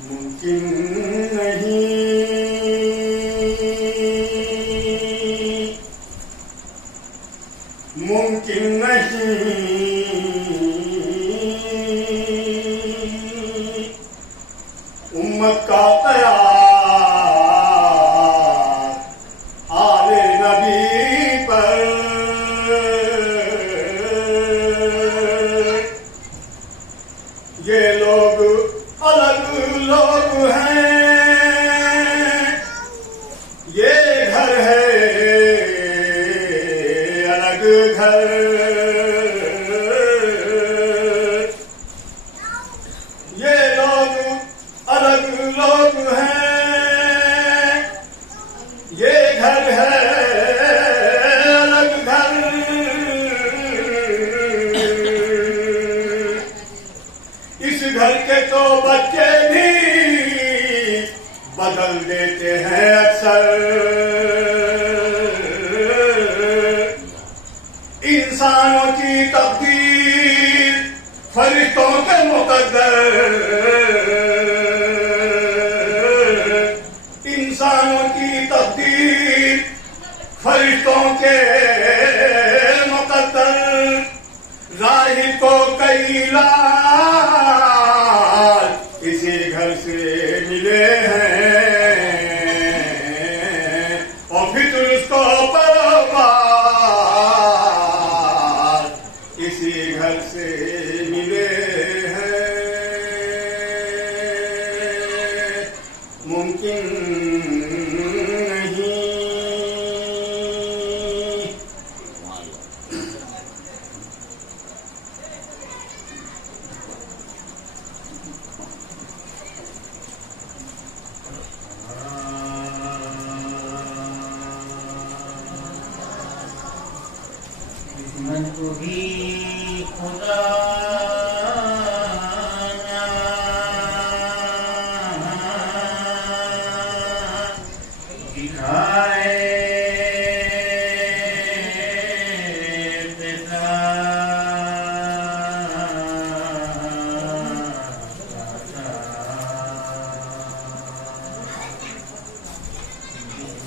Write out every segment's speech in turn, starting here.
ممکن نہیں، ممکن نہیں امت کا قیاس آل نبی پر، یہ لوگ الگ لوگ ہیں، یہ گھر ہے الگ گھر، یہ لوگ الگ لوگ ہیں، یہ گھر ہے الگ گھر، اس گھر کے تو بچے بھی بدل دیتے ہیں اکثر، انسانوں کی تقدیر فرشتوں کے مقدر، انسانوں کی تقدیر فرشتوں کے مقدر، راہی کو کئی لال اسی گھر سے ملے ہیں، اور پھر اس کو پروبار اسی گھر سے ملے ہیں، ممکن نہیں۔ من کو بھی خدا دکھائے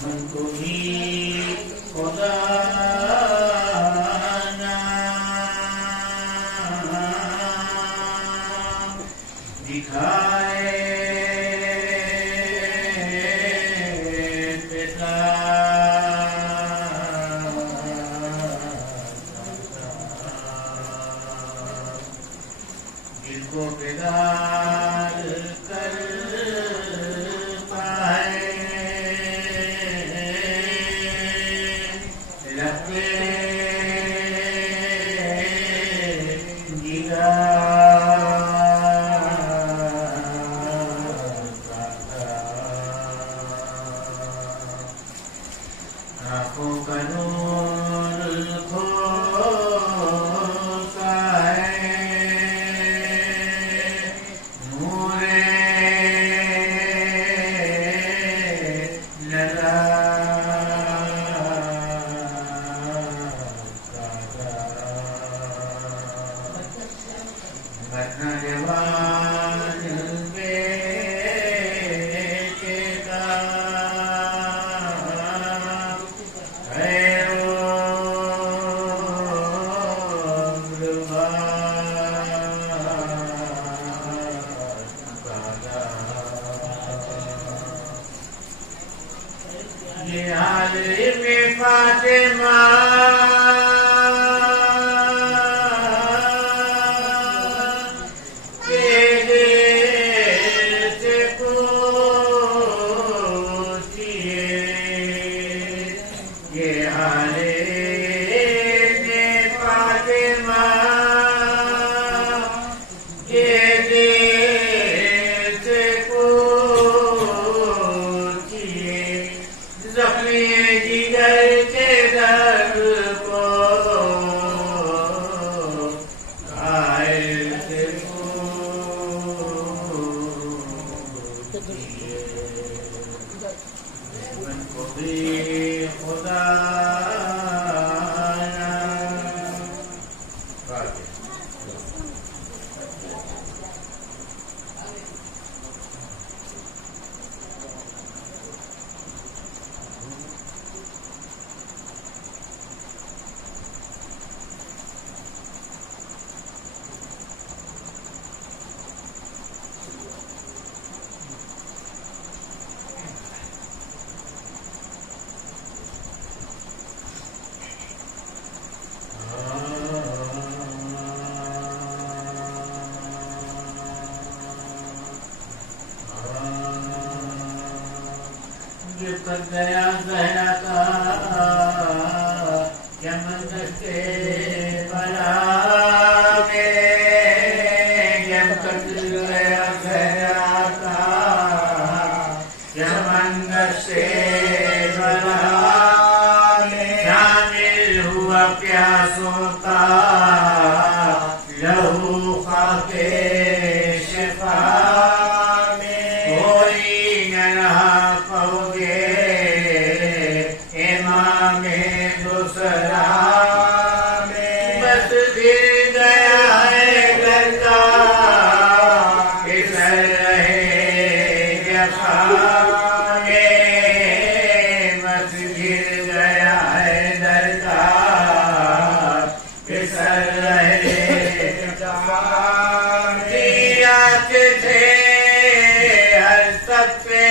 من کو بھی خدا دل کو بیدار کر پائے رکھے آنکھوں کا نور کھوتا ہے، نور لگا ورنہ جوان بیٹے کا یہ عالم فاطمہ کے دل سے پوچھئے، یہ عالم فاطمہ کے دل سے پوچھئے، زخمی جگر کے درد کو قائل سے پوچھئے، خودی خدا کر گیا زہرا کا چمن سے بلا میں جب کٹ گیا زہرا کا چمن سے بلا میں شامل ہوا پیاسوں کا لہو خاکے شفا میں کوئی نہ رہا بس گر گیا ہے گھر کا پھسل رہے جفا میں بس گر گیا ہے گھر کا پھسل رہے جفا آتے تھے ہر سفے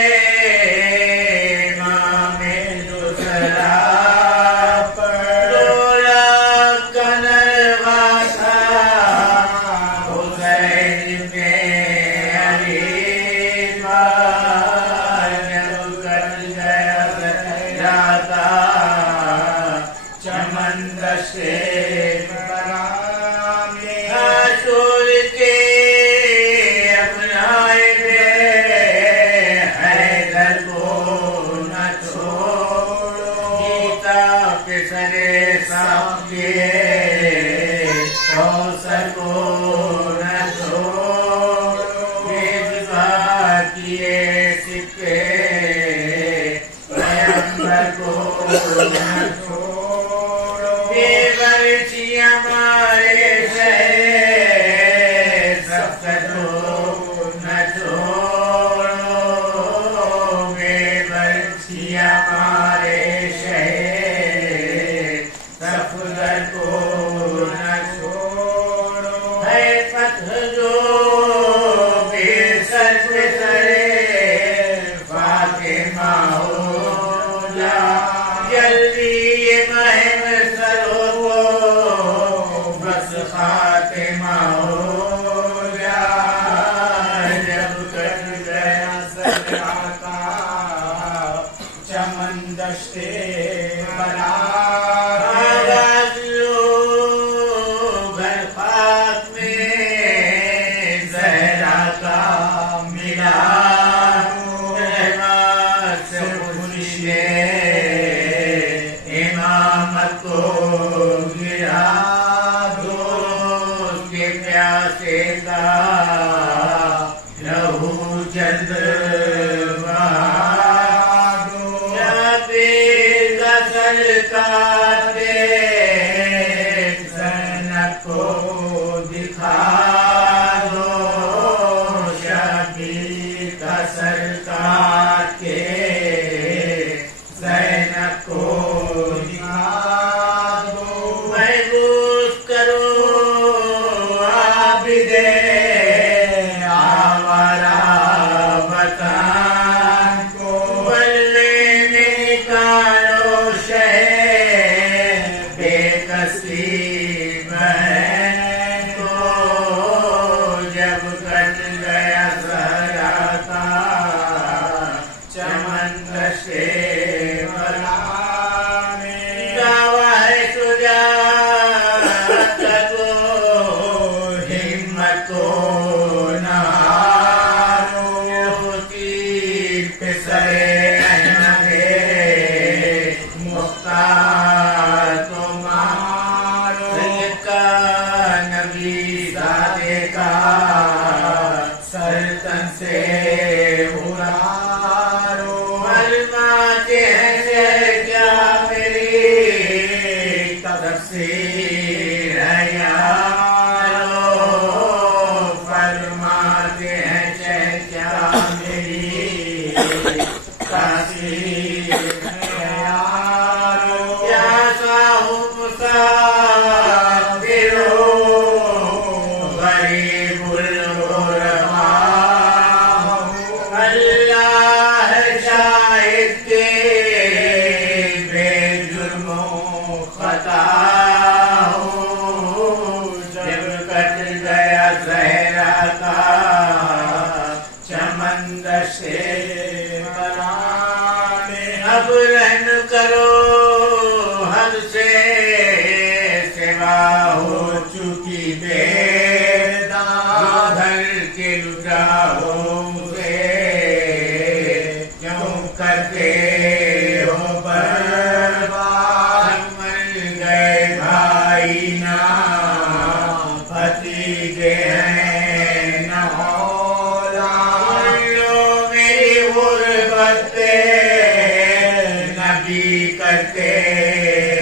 نبی کرتے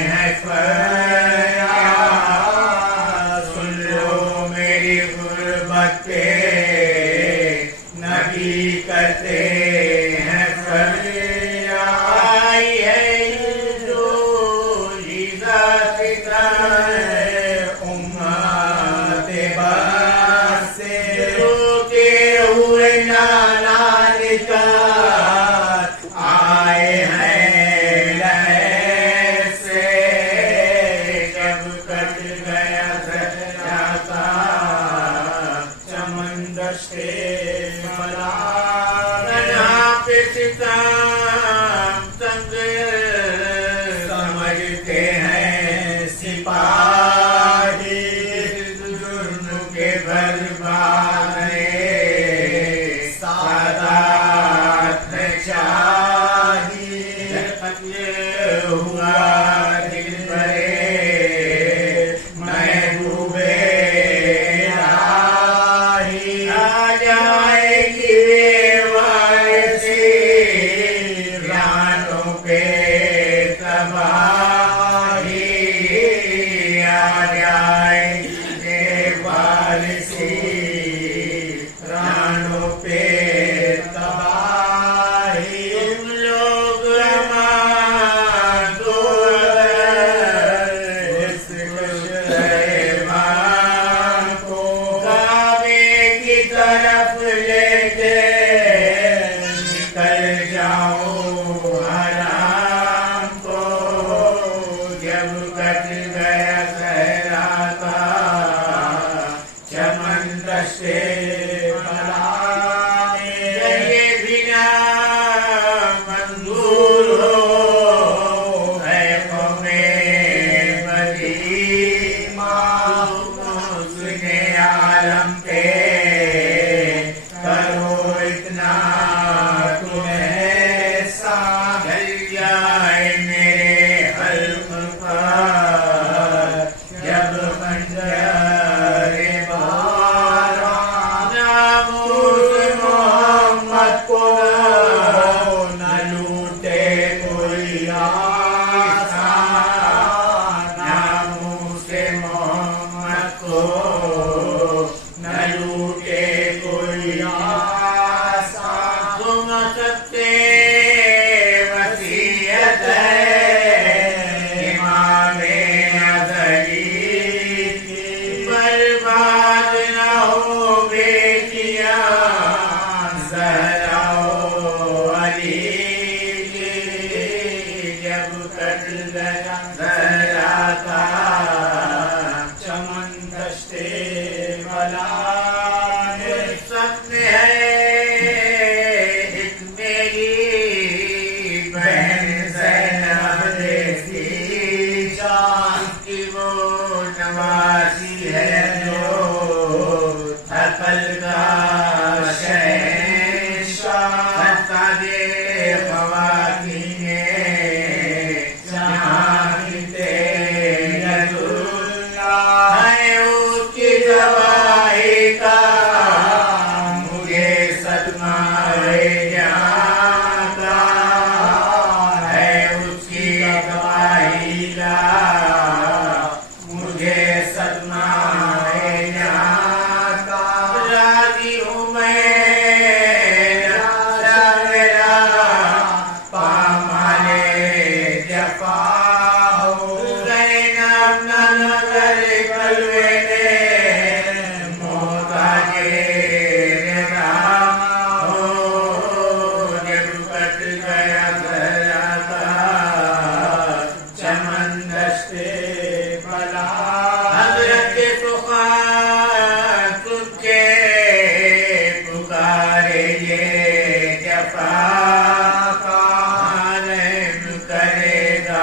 ہیں فریاد سن لو میری غربت پہ نبی کرتے ہیں فریاد آئی ہے جو لیزا فکر امت بس سے روتے ہوئے نانا نکار آئے ہیں لہر سے جب کٹ گیا جاتا چمن دشتے بلا تنہا پہ ستم تنگ سمجھتے ہیں سپاہی جرم کے بربادے سادات میں چاہی قتل ہوا دل بھرے محبوب الہی آ جائے گی وارثی رانوں پہ تباہی آ جائے گی وارثی رانوں پہ تباہی تم لوگ ہمارا دور اس شہبان کو کعبے کی طرف لے کے نکل جاؤ حرام کو جب کٹ گیا صحرا کا چمن دشتے بلا یہ بنا منظور ہو ہے قوم مدینہ حسن عالم پہ کرو اتنا تمہیں ساحل جائے میرے حلق پر جب خنجر باران ناموس محمد کو نہ لوٹے کوئی آسان ناموس محمد کو نہ لوٹے کوئی آسان تم سکتے وصیت ہے امام ازلی کی برباد نہ ہو بیٹیاں زہرا و علی کی جب کٹ گیا زہرا کا چمن دشتے بلا سپنے ہے ایک میری بہن زینب جیسی جان کی وہ نوازی ہے جو عقل کا شہنشاہ تاجے خواتین جہاں ید اللہ ہے اس کی گواہی کا مجھے صدمہ جہاں کا ہے اس کی گواہی کا مجھے صدمہ جہاں کا راضی ہوں میں میرا پامالے جفا ہو زینب نہ نظر کلوے نے محتاج رضا ہو جب کٹ گیا زہرا کا چمن دشتے بلا حضرت سخن سن کے پکارے یہ جفا کا عالم کرے گا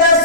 10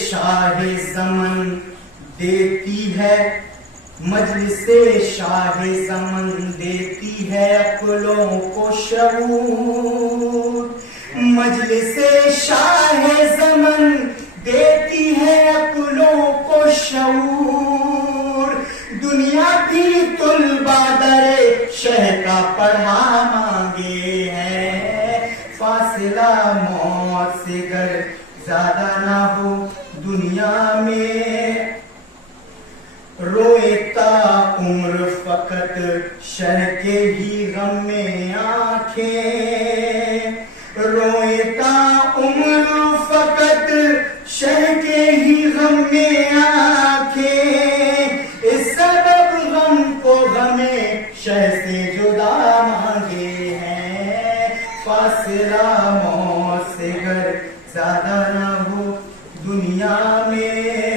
شاہ زمن دیتی ہے، مجلس شاہ زمن دیتی ہے عقلوں کو شعور، مجلس شاہ زمن دیتی ہے عقلوں کو شعور، دنیا بھی طلبہ در شہ کا پڑھا مانگے ہیں، فاصلہ موت سے گر زیادہ نہ ہو دنیا میں، روئتا عمر فقط شر کے ہی غم میں آنکھیں، روئتا عمر فقط شر کے ہی غم میں آنکھیں، اس سبب غم کو غم شہ سے جدا مانگے ہیں، فاصلہ موت سے گر زیادہ نہ ہو دنیا میں،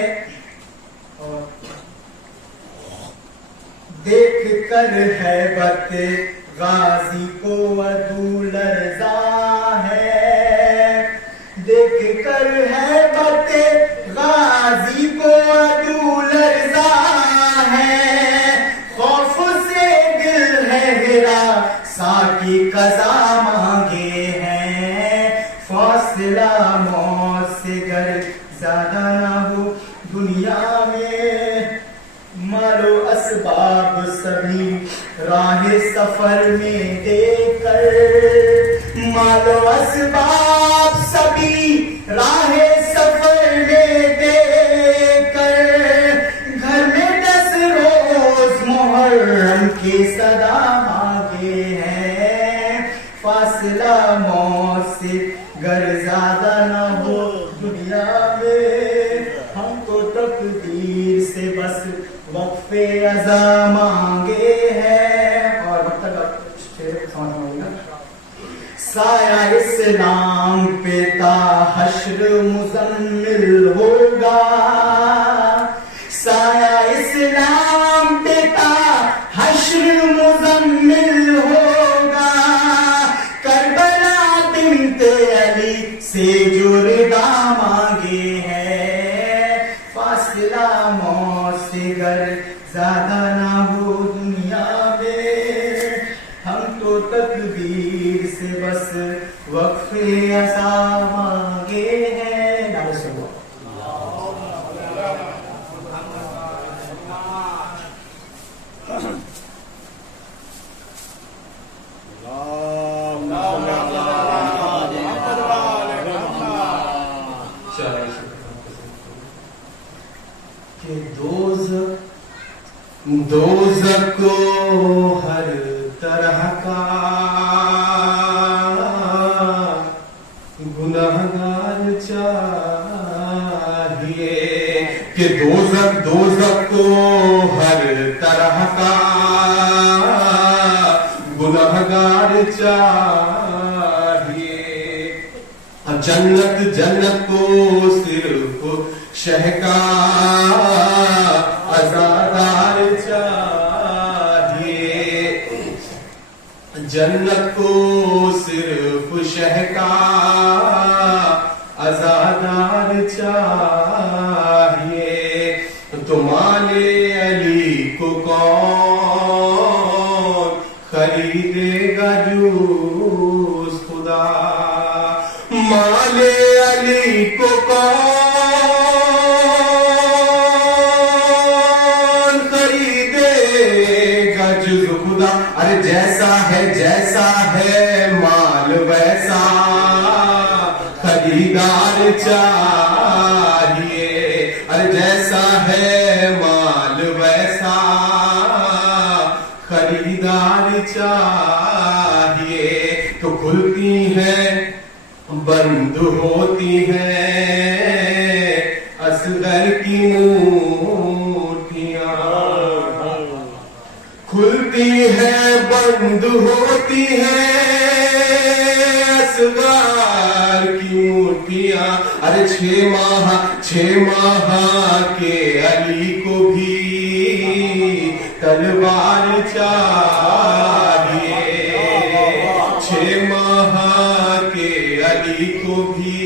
دیکھ کر ہیبت غازی کو عدو لرزا ہے، دیکھ کر ہیبت غازی کو عدو لرزا ہے، خوف سے دل ہے ہراساں کی قضا مانگے ہیں، فاصلہ موت سے گر زیادہ نہ ہو دنیا میں، مال و اسباب سبھی راہ سفر میں دے کر، مال و اسباب سبھی راہ سفر میں دے کر، گھر میں 10 روز محرم کی صدا مانگے ہیں، فاصلہ موت سے گر زیادہ نہ ہو دنیا میں، ہم تو تقدیر سے بس وقف عزا مانگے ہیں، اور سایہ اسلام پہ تا حشر مزمل ہوگا، سایہ اسلام پہ تا حشر مزمل ہوگا، کربلا بنت علی سے جو ردا مانگے ہیں، فاصلہ موت سے گر زیادہ نہ ہو دنیا میں، ہم تو تقدیر سے بس وقف عزا مانگے ہیں، نعرہ سلو کہ دوزخ کو ہر طرح کا گنہگار چاہیے، کہ دوزخ کو ہر طرح کا گنہگار چاہیے، جنت کو صرف شہ کا عزادار چاہیے، جنت کو صرف شہ کا عزادار چاہیے، تو مال علی کو کون خریدے گا جوز خدا، مال علی کو کون ارے جیسا ہے مال ویسا خریدار چاہیے، ارے جیسا ہے مال ویسا خریدار چاہیے، تو کھلتی ہیں بند ہوتی ہیں اصغر کی مٹھیاں، کھلتی ہے بند ہوتی ہے اصغر کی مٹھیاں، ارے 6 ماہ کے علی کو بھی تلوار چاہیے، 6 ماہ کے علی کو بھی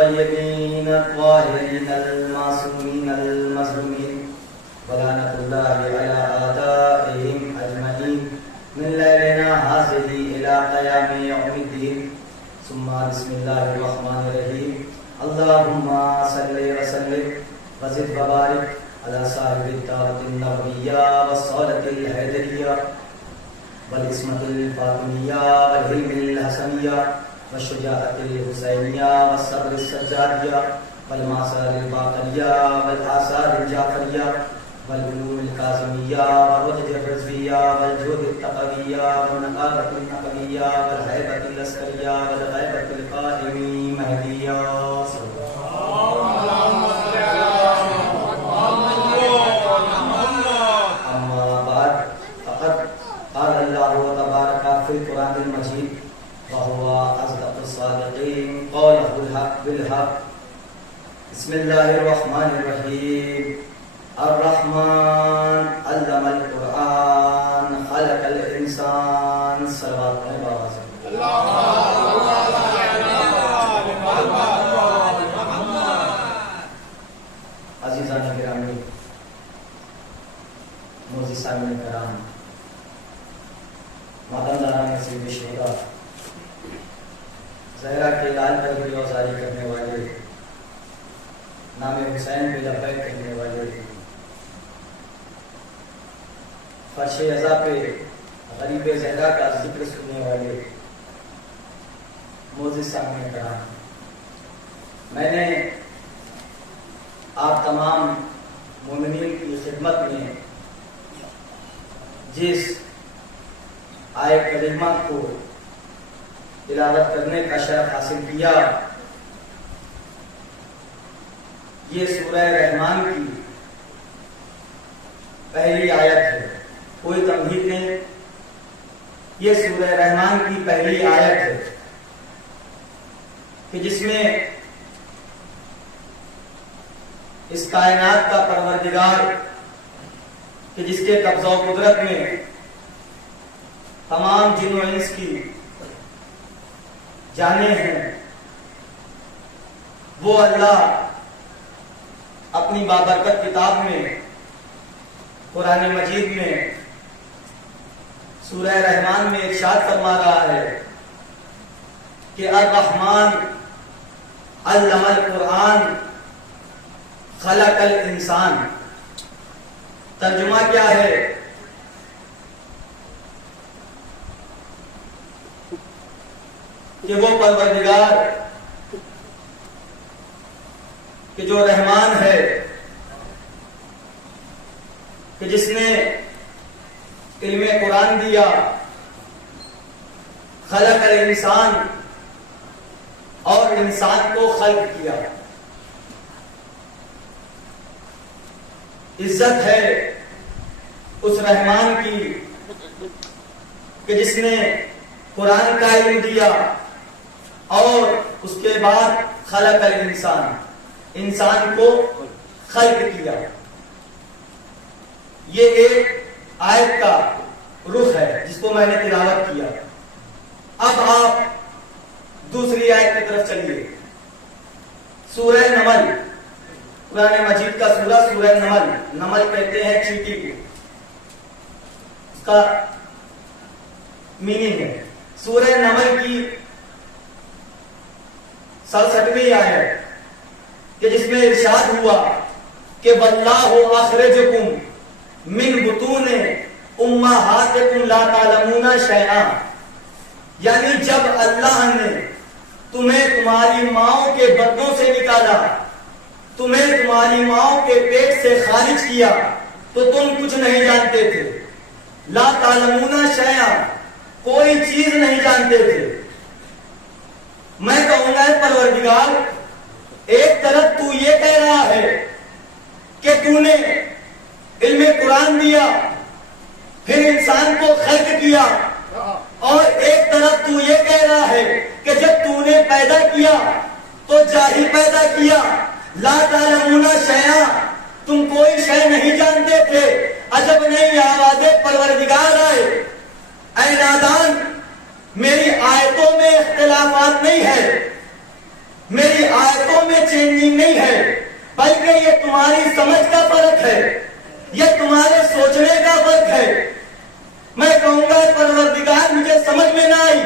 الطيبين الطاهرين المعصومين المظلومين ولعنة الله على أعدائهم أجمعين من ليلنا هذه إلى قيام يوم الدين. ثم بسم الله الرحمن الرحيم. اللهم صل وسلم وزد وبارك على صاحب الدعوة النبوية والصولة الحيدرية والعصمة الفاطمية والحلم الحسنية والشجاعة الحسينية والصبر السجادية والمعصر الباقرية والآثار الجعفرية والعلوم الكاظمية والرتج الرزوية والجود التقوية والنقابة النقوية والهيبة العسكرية والغيبة القائم مهدية. أما بعد فقد قال الله تبارك في القرآن المجيد وهو أصدق الصادقين قوله الحق بالحق. بسم الله الرحمن الرحيم. الرحمن علم القرآن خلق الإنسان. صلوات عزیزان گرامی، موزیسان کرام، ماتمداران نصیب شہدا، زہرا کے لال پر بھی اوزاری کرنے والے، نام حسین پہ لبیک کہنے والے، فرش عزا پہ غریب زہرا کا ذکر سننے والے موزیسان کرام، میں نے آپ تمام مومنین کی خدمت میں جس آئے کریمہ کو تلاوت کرنے کا شرف حاصل کیا، یہ سورہ رحمان کی پہلی آیت ہے، کوئی تمہید نہیں، یہ سورہ رحمان کی پہلی آیت ہے کہ جس میں اس کائنات کا پروردگار کہ جس کے قبضہ و قدرت میں تمام جن و انس کی جانیں ہیں، وہ اللہ اپنی بابرکت کتاب میں قرآن مجید میں سورہ رحمان میں ارشاد فرما رہا ہے کہ الرحمن علم القرآن خلق الانسان۔ ترجمہ کیا ہے کہ وہ پروردگار کہ جو رحمان ہے، کہ جس نے علم قرآن دیا، خلق الانسان اور انسان کو خلق کیا۔ عزت ہے اس رحمان کی کہ جس نے قرآن کا علم دیا اور اس کے بعد خلق الانسان، انسان کو خلق کیا۔ یہ ایک آیت کا رخ ہے جس کو میں نے تلاوت کیا۔ اب آپ دوسری آیت کی طرف چلیے، سورہ نمل، قرآن مجید کا سورہ نمل، نمل کہتے ہیں چیٹی کو، اس کا میننگ ہے۔ سورہ نمل کی 67ویں آیت کہ جس میں ارشاد ہوا کہ واللہ اخرجکم من بطون امہاتکم لا تعلمون شیئا، یعنی جب اللہ نے تمہیں تمہاری ماؤں کے بطنوں سے نکالا، تمہیں تمہاری ماؤں کے پیٹ سے خارج کیا تو تم کچھ نہیں جانتے تھے، لا تعلمون شیئا، کوئی چیز نہیں جانتے تھے۔ میں کہوں گا پروردگار، ایک طرف تو یہ کہہ رہا ہے کہ تو نے علم قرآن دیا، پھر انسان کو خلق کیا، اور ایک طرف تو یہ کہہ رہا ہے کہ جب تو نے پیدا کیا تو جاہل پیدا کیا، لا تعلمون شیئا، تم کوئی شے نہیں جانتے تھے۔ عجب نہیں آواز پروردگار آئے، اے نادان، میری آیتوں میں اختلافات نہیں ہے، میری آیتوں میں چینجنگ نہیں ہے، بلکہ یہ تمہاری سمجھ کا فرق ہے، یہ تمہارے سوچنے کا فرق ہے۔ میں کہوں گا پروردگار مجھے سمجھ میں نہ آئی،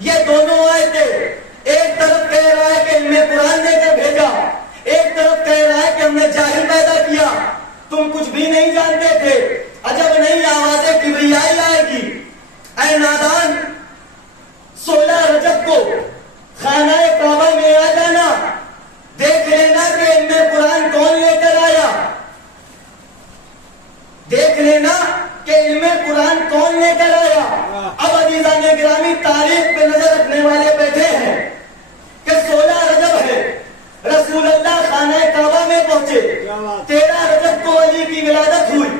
یہ دونوں آیتیں ایک طرف کہہ رہا ہے کہ ہمیں قرآن دے کر بھیجا، ایک طرف کہہ رہا ہے کہ ہم نے جاہل پیدا کیا، تم کچھ بھی نہیں جانتے تھے۔ عجب نہیں آواز کبریائی آئے گی، اے نادان، 16 رجب کو خانہ کعبہ میں آ جانا، دیکھ لینا کہ علم قرآن کون لے کر آیا، دیکھ لینا کہ علم قرآن کون لے کر آیا۔ اب عزیزان گرامی، تاریخ پہ نظر رکھنے والے بیٹھے ہیں کہ 16 رجب ہے، رسول اللہ خانہ کعبہ میں پہنچے، 13 رجب کو علی کی ولادت ہوئی،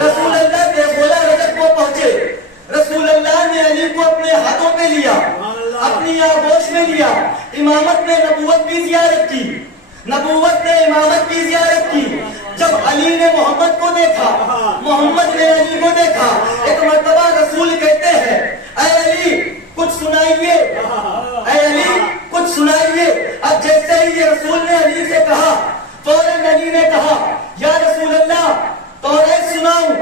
رسول اللہ 16 رجب کو پہنچے، رسول اللہ نے علی کو اپنے ہاتھوں میں لیا، اپنی آغوش میں لیا، امامت نے نبوت کی زیارت کی، نبوت نے امامت کی زیارت کی۔ جب علی نے محمد کو دیکھا، محمد نے علی کو دیکھا، ایک مرتبہ رسول کہتے ہیں اے علی کچھ سنائیے، اے علی کچھ سنائیے۔ اب جیسے ہی یہ رسول نے علی سے کہا، فوراً علی نے کہا یا رسول اللہ توریت سناؤں،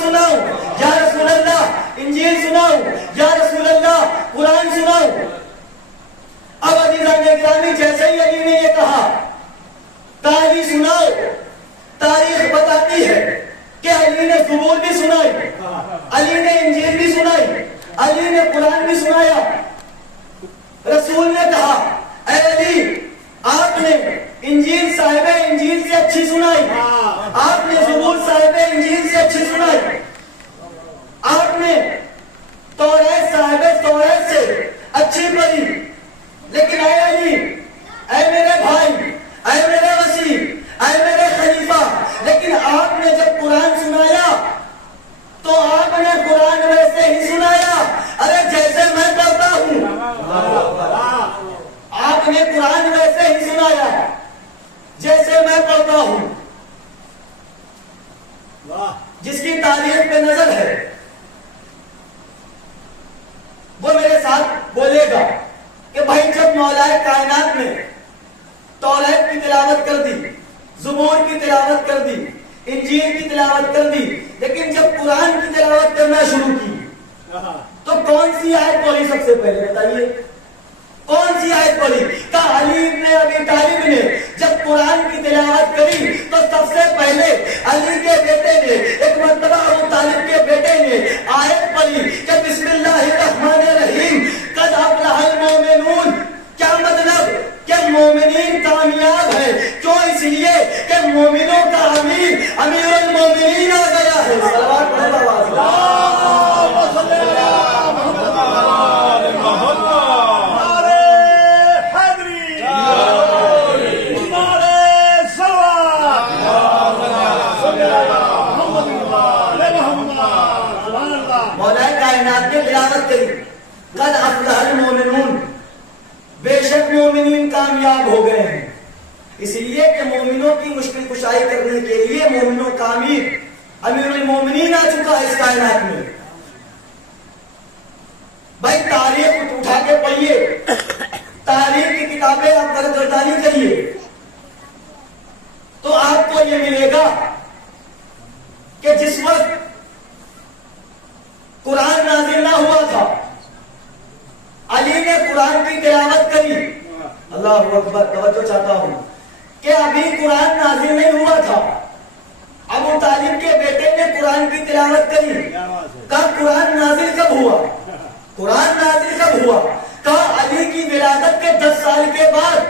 سناؤ یا رسول اللہ، انجیل سناؤ یا رسول اللہ، قرآن سناؤ۔ اب عزیزان گرامی جیسے ہی علی نے یہ کہا تاریخ سناؤ، تاریخ بتاتی ہے کہ علی نے زبور بھی سنائی، علی نے انجیل بھی سنائی، علی نے قرآن بھی سنایا۔ رسول نے کہا اے علی آپ نے انجیل صاحب انجیل سے اچھی سنائی، آپ نے زبور صاحب انجیل سے اچھی سنائی، آپ نے توریت صاحب توریت سے اچھی پڑھی، لیکن اے علی، اے میرے بھائی، اے میرے وسیع، اے میرے خلیفہ، لیکن آپ نے جب قرآن سنایا تو آپ نے قرآن ویسے ہی سنایا ارے جیسے میں پڑھتا ہوں۔ آپ نے قرآن ویسے ہی سنایا جیسے میں پڑھتا ہوں۔ جس کی تاریخ پہ نظر ہے وہ میرے ساتھ بولے گا کہ بھائی جب مولا کائنات نے توریت کی تلاوت کر دی، زبور کی تلاوت کر دی، انجیل کی تلاوت کر دی، لیکن جب قرآن کی تلاوت کرنا شروع کی تو کون سی آیت پڑھی سب سے پہلے بتائیے؟ کون سی آیت پڑھی؟ کہ علی ابن ابی طالب نے جب قرآن کی تلاوت کری تو سب سے پہلے علی کے بیٹے نے، ایک مرتبہ ابو طالب کے بیٹے نے آیت پڑھی کہ بسم اللہ الرحمن الرحیم قد افلح المؤمنون۔ کیا مطلب؟ کہ مومنین کامیاب ہے۔ کیوں؟ اس لیے کہ مومنوں کا امیر امیر المومنین آ گیا ہے۔ صلوات پڑھیں آواز میں۔ مولا کائنات نے تلاوت کری قد افلح المؤمنون، بے شک مومنین کامیاب ہو گئے ہیں۔ اس لیے کہ مومنوں کی مشکل کشائی کرنے کے لیے مومنوں کا امیر امیر المومنین آ چکا ہے اس کائنات میں۔ بھائی تاریخ اٹھا کے پڑھیے، تاریخ کی کتابیں آپ برگردانی کریے تو آپ کو یہ ملے گا کہ جس وقت قرآن نازل نہ ہوا تھا علی نے قرآن کی تلاوت کری۔ اللہ اکبر، توجہ چاہتا ہوں کہ ابھی قرآن نازل نہیں ہوا تھا، ابو طالب کے بیٹے نے قرآن کی تلاوت کری۔ کہا قرآن نازل کب ہوا؟ قرآن نازل کب ہوا؟ کہا علی کی ولادت کے 10 سال کے بعد،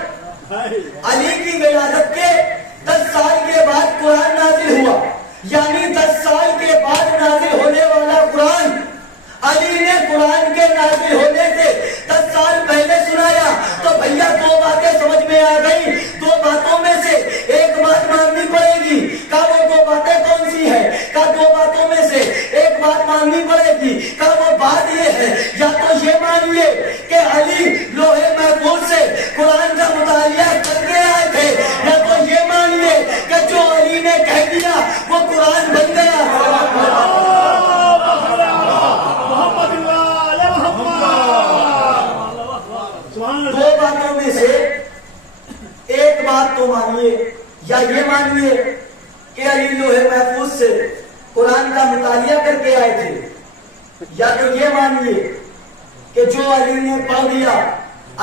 علی کی ولادت کے 10 سال کے بعد قرآن نازل ہوا، یعنی 10 سال کے بعد نازل ہونے والا قرآن علی نے قرآن کے نازل ہونے سے 10 سال پہلے سنایا۔ تو بھیا دو باتیں سمجھ میں آ گئی، دو باتوں میں سے ایک بات ماننی پڑے گی۔ کہا وہ دو باتیں کون سی ہے؟ کہا دو باتوں میں سے ایک بات ماننی پڑے گی۔ کہا وہ بات یہ ہے یا تو یہ مانیے کہ علی لوہے محفوظ سے قرآن کا مطالعہ کر کے آئے تھے، یا تو یہ مانیے کہ جو علی نے کہہ دیا وہ قرآن بن گیا۔ دو باتوں میں سے ایک بات تو مانیے، یا یہ مانیے کہ علی لوہے محفوظ سے قرآن کا مطالعہ کر کے آئے تھے، یا تو یہ مانیے کہ جو علی نے پڑھ دیا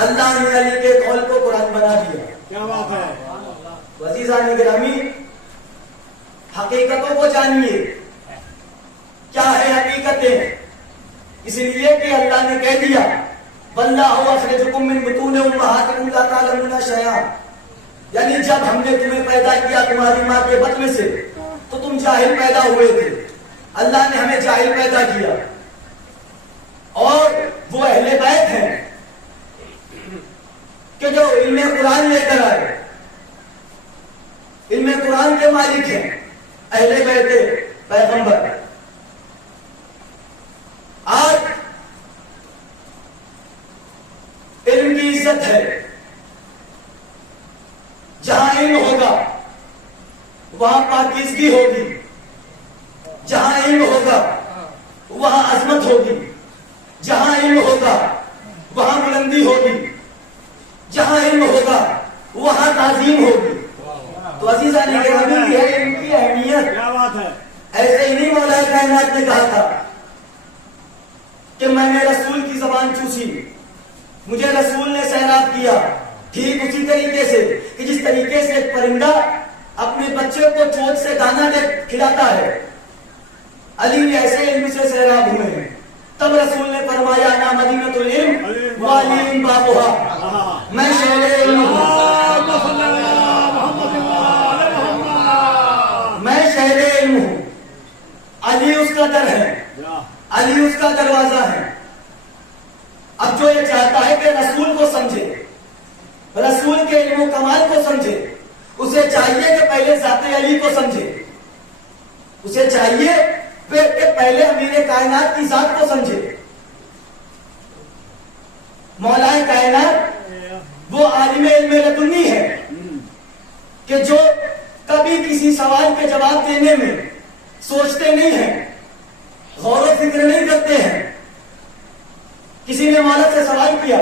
اللہ نے علی کے قول کو قرآن بنا دیا۔ کیا بات ہے؟ عزیزان گرامی حقیقتوں کو جانیے، کیا ہے حقیقتیں؟ اس لیے کہ اللہ نے کہہ دیا واللہ اخرجکم من بطون امہاتکم لا تعلمون شیئا، یعنی جب ہم نے تمہیں پیدا کیا تمہاری ماں کے بطن سے تو تم جاہل پیدا ہوئے تھے، اللہ نے ہمیں جاہل پیدا کیا۔ اور وہ اہل بیت ہیں کہ جو علم قرآن لے کر آئے، علم قرآن کے مالک ہیں اہل بیت پیغمبر۔ آج علم کی عزت ہے، جہاں علم ہوگا وہاں پاکیزگی ہوگی، جہاں علم ہوگا وہاں عظمت ہوگی، جہاں علم ہوگا وہاں بلندی ہوگی، جہاں علم ہوگا وہاں تعظیم ہوگی۔ تو عزیزان گرامی یہ علم کی اہمیت کیا بات ہے؟ ایسے ہی نہیں مولا کائنات نے کہا تھا کہ میں نے رسول کی زبان چوسی، مجھے رسول نے سیراب کیا، ٹھیک اسی طریقے سے کہ جس طریقے سے ایک پرندہ اپنے بچے کو چوٹ سے دانا دے کھلاتا ہے، علی ایسے علم سے سیراب ہوئے ہیں۔ تب رسول نے فرمایا نا مدینۃ العلم وعلیم بابھا، میں شہر علم ہوں، میں شہر علم ہوں، علی اس کا در ہے، علی اس کا دروازہ ہے۔ اب جو یہ چاہتا ہے کہ رسول کو سمجھے، رسول کے علم و کمال کو سمجھے، اسے چاہیے کہ پہلے ذات علی کو سمجھے، اسے چاہیے کہ پہلے امیر کائنات کی ذات کو سمجھے۔ مولا کائنات وہ عالم علم لدنی ہے کہ جو کبھی کسی سوال کے جواب دینے میں سوچتے نہیں ہیں، غور و فکر نہیں کرتے ہیں۔ کسی نے مولا سے سوال کیا،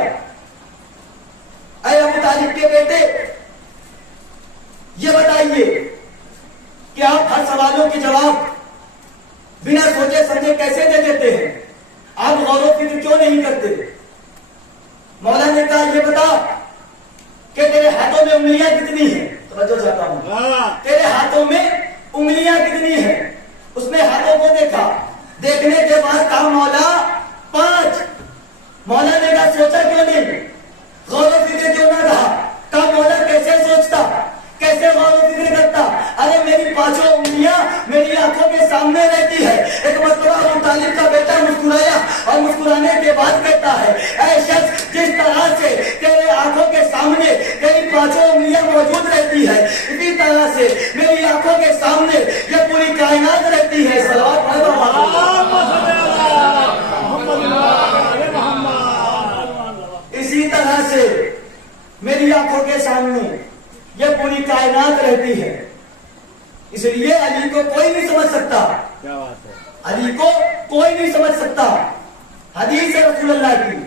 اے ابو طالب کے بیٹے یہ بتائیے کہ آپ ہر سوالوں کے جواب بنا سوچے سمجھے کیسے دے دیتے ہیں، آپ غور و فکر کیوں نہیں کرتے؟ مولا نے کہا یہ بتا کہ تیرے ہاتھوں میں انگلیاں کتنی ہیں؟ توجہ چاہتا ہوں، تیرے ہاتھوں میں انگلیاں کتنی ہیں؟ اس نے ہاتھوں کو دیکھا، دیکھنے کے بعد کہا مولا 5۔ مولا نے کہا سوچا کیوں نہیں، غور و فکر کیوں نہ کہا مولا کیسے سوچتا، کیسے غور و فکر کرتا؟ ارے میری 5 انگلیاں میری آنکھوں کے سامنے رہتی ہے۔ ایک مرتبہ ابو طالب کا بیٹا مسکرایا اور مسکرانے کے بعد کہتا ہے اے شخص جس طرح سے تیرے آنکھوں کے سامنے تیری 5 انگلیاں موجود رہتی ہے، اسی طرح سے میری آنکھوں کے سامنے یہ پوری کائنات رہتی ہے۔ صلوات اسی طرح سے میری آنکھوں کے سامنے یہ پوری کائنات رہتی ہے۔ اس لیے علی کو کوئی نہیں سمجھ سکتا، علی کو کوئی نہیں سمجھ سکتا۔ حدیث رسول اللہ کی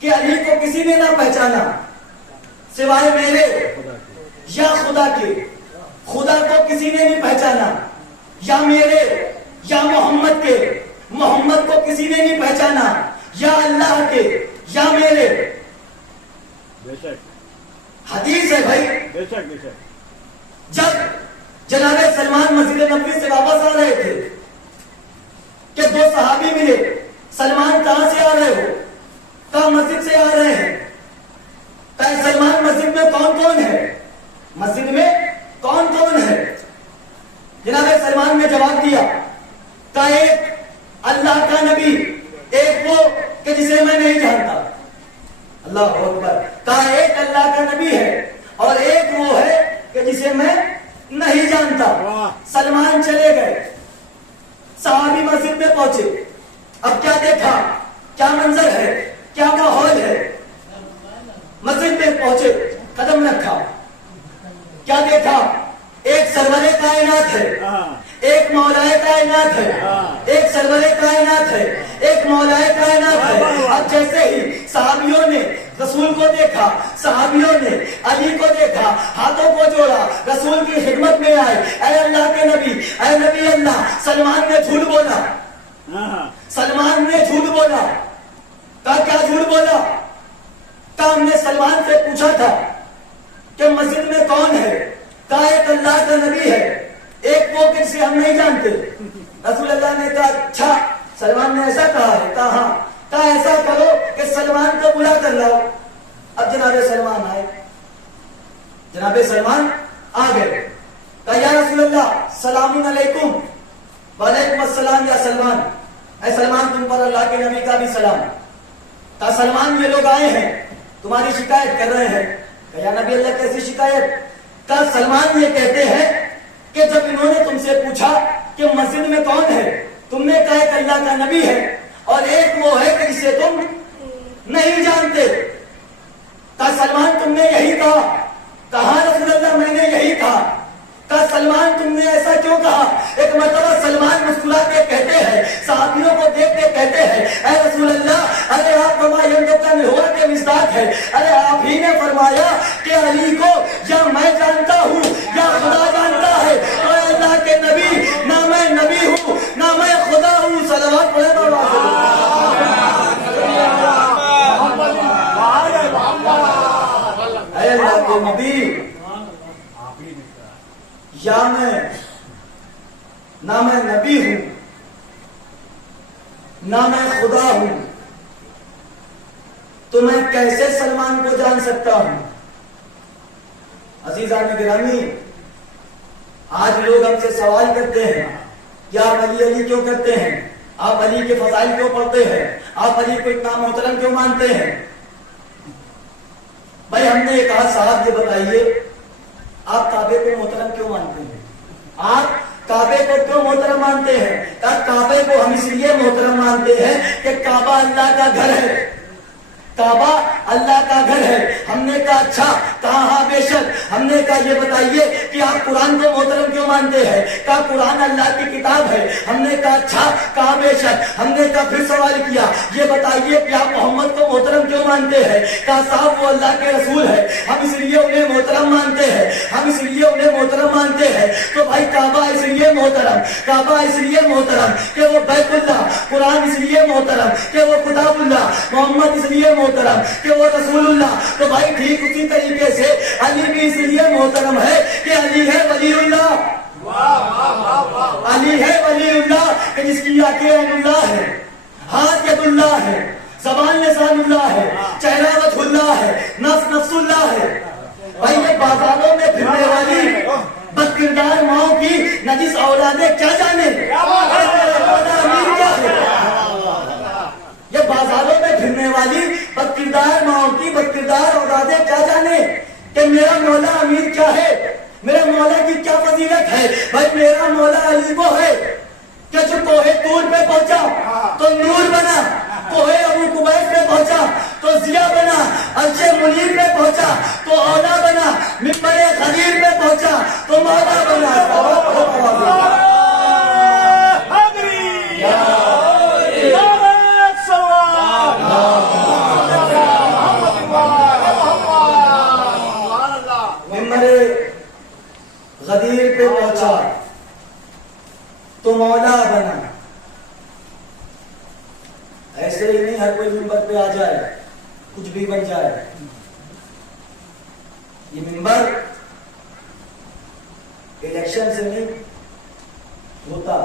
کہ علی کو کسی نے نہ پہچانا سوائے میرے یا خدا کے، خدا کو کسی نے نہیں پہچانا یا میرے یا محمد کے، محمد کو کسی نے نہیں پہچانا یا اللہ کے یا میرے۔ حدیث ہے بھائی، جب جناب سلمان مسجد نبوی سے واپس آ رہے تھے کہ 2 صحابی ملے، سلمان کہاں سے آ رہے ہو؟ کہا مسجد سے آ رہے ہیں۔ کہا سلمان مسجد میں کون کون ہے؟ مسجد میں کون کون ہے؟ جناب سلمان نے جواب دیا، کہا ایک اللہ کا نبی، ایک وہ کہ جسے میں نہیں جانتا۔ اللہ اکبر۔ کہا ایک اللہ کا نبی ہے اور ایک وہ ہے کہ جسے میں نہیں جانتا۔ سلمان چلے گئے، صحابی مسجد میں پہنچے، اب کیا دیکھا، کیا منظر ہے، کیا ماحول ہے؟ مسجد میں پہنچے، قدم رکھا، کیا دیکھا؟ ایک سرور کائنات ہے، ایک مولا کائنات ہے، ایک سرور کائنات ہے، ایک مولا کائنات ہے۔ اب جیسے ہی صحابیوں نے رسول کو دیکھا، صحابیوں نے علی کو دیکھا، ہاتھوں کو جوڑا، رسول کی خدمت میں آئے، اے اللہ کے نبی، اے نبی اللہ۔ سلمان نے جھوٹ بولا، سلمان نے جھوٹ بولا۔ کہا کیا جھوٹ بولا؟ کہا ہم نے سلمان سے پوچھا تھا کہ مسجد میں کون ہے؟ کہا ایک اللہ کا نبی ہے، ایک وہ کسی ہم نہیں جانتے۔ رسول اللہ نے کہا اچھا سلمان نے ایسا کہا ہے؟ کہا ہاں۔ کہا ایسا کرو کہ سلمان کو بلا کر لاؤ۔ اب جناب سلمان آئے، جناب سلمان آ گئے۔ کہا یا رسول اللہ سلام علیکم۔ وعلیکم السلام یا سلمان، اے سلمان تم پر اللہ کے نبی کا بھی سلام۔ کہا سلمان یہ لوگ آئے ہیں تمہاری شکایت کر رہے ہیں۔ کہا یا نبی اللہ کیسی شکایت؟ کہا سلمان یہ کہتے ہیں کہ جب انہوں نے تم سے پوچھا کہ مسجد میں کون ہے، تم نے کہا کہ اللہ کا نبی ہے اور ایک وہ ہے کہ جسے تم نہیں جانتے۔ کہا سلمان تم نے یہی کہا؟ کہا رسول اللہ میں نے یہی کہا۔ کہا سلمان تم نے ایسا کیوں کہا؟ ایک مرتبہ سلمان مسکرا کے کہتے ہیں، صحابیوں کو دیکھ کے کہتے ہیں اے رسول اللہ ارے آپ ہوا کے مصداق ہے، ارے آپ ہی نے فرمایا کہ علی کو یا میں جانتا ہوں یا خدا جانتا ہے۔ اے اللہ کے نبی، نہ میں نبی ہوں نہ میں یا نہ میں نبی ہوں نہ میں خدا ہوں، تو میں کیسے سلمان کو جان سکتا ہوں؟ عزیزان گرامی، آج لوگ ہم سے سوال کرتے ہیں کہ آپ علی علی کیوں کرتے ہیں، آپ علی کے فضائل کیوں پڑھتے ہیں، آپ علی کو اتنا محترم کیوں مانتے ہیں؟ بھائی ہم نے کہا صاحب یہ بتائیے آپ کعبے کو محترم کیوں مانتے ہیں؟ آپ کعبے کو کیوں محترم مانتے ہیں؟ کعبے کو ہم اس لیے محترم مانتے ہیں کہ کعبہ اللہ کا گھر ہے، کعبہ اللہ کا گھر ہے۔ ہم نے کہا اچھا، کہا ہاں بے شک۔ ہم نے کہا یہ بتائیے کہ آپ قرآن کو محترم کیوں مانتے ہیں؟ کہا قرآن اللہ کی کتاب ہے۔ ہم نے کہا اچھا، کہا بے شک۔ ہم نے کہا پھر سوال کیا یہ بتائیے کہ آپ محمد کو محترم کیوں مانتے ہیں؟ کہا صاحب وہ اللہ کے رسول ہے، ہم اس لیے انہیں محترم مانتے ہیں، ہم اس لیے انہیں محترم مانتے ہیں۔ تو بھائی کعبہ اس لیے محترم، کعبہ اس لیے محترم کہ وہ بیت اللہ، قرآن اس لیے محترم کہ وہ کتاب اللہ، محمد اس لیے محترم کہ وہ رسول اللہ۔ تو بھائی ٹھیک اسی طریقے سے علی بھی اس لیے محترم ہے کہ علی ہے ولی اللہ، علی ہے ولی اللہ کہ جس کی آنکھیں عین اللہ ہے، ہاتھ ید اللہ ہے، زبان لسان اللہ ہے، چہرہ وجہ اللہ ہے، نفس نفس اللہ ہے۔ بھائی یہ بازاروں میں پھرنے والی بد کردار ماؤں کی نجس اولادیں کیا جانے امیر کیا ہے؟ یہ بازاروں میں پھرنے والی بد کردار ماؤں کی بد کردار اولادیں کیا جانے کہ میرا مولا امیر کیا ہے، میرے مولا کی کیا فضیلت ہے؟ بھائی میرا مولا علی وہ ہے کہ جو کوہ طور پہ پہنچا تو نور بنا، کوہ ابو قبیس پہ پہنچا تو ضیاء بنا، عرش منیر پہ پہنچا تو اولا بنا، منبر خدیر پہ پہنچا تو مولا بنا۔ غدیر پہ پہنچا تو مولا بنا۔ ایسے ہی نہیں ہر کوئی منبر پہ آ جائے کچھ بھی بن جائے۔ یہ منبر الیکشن سے نہیں ہوتا،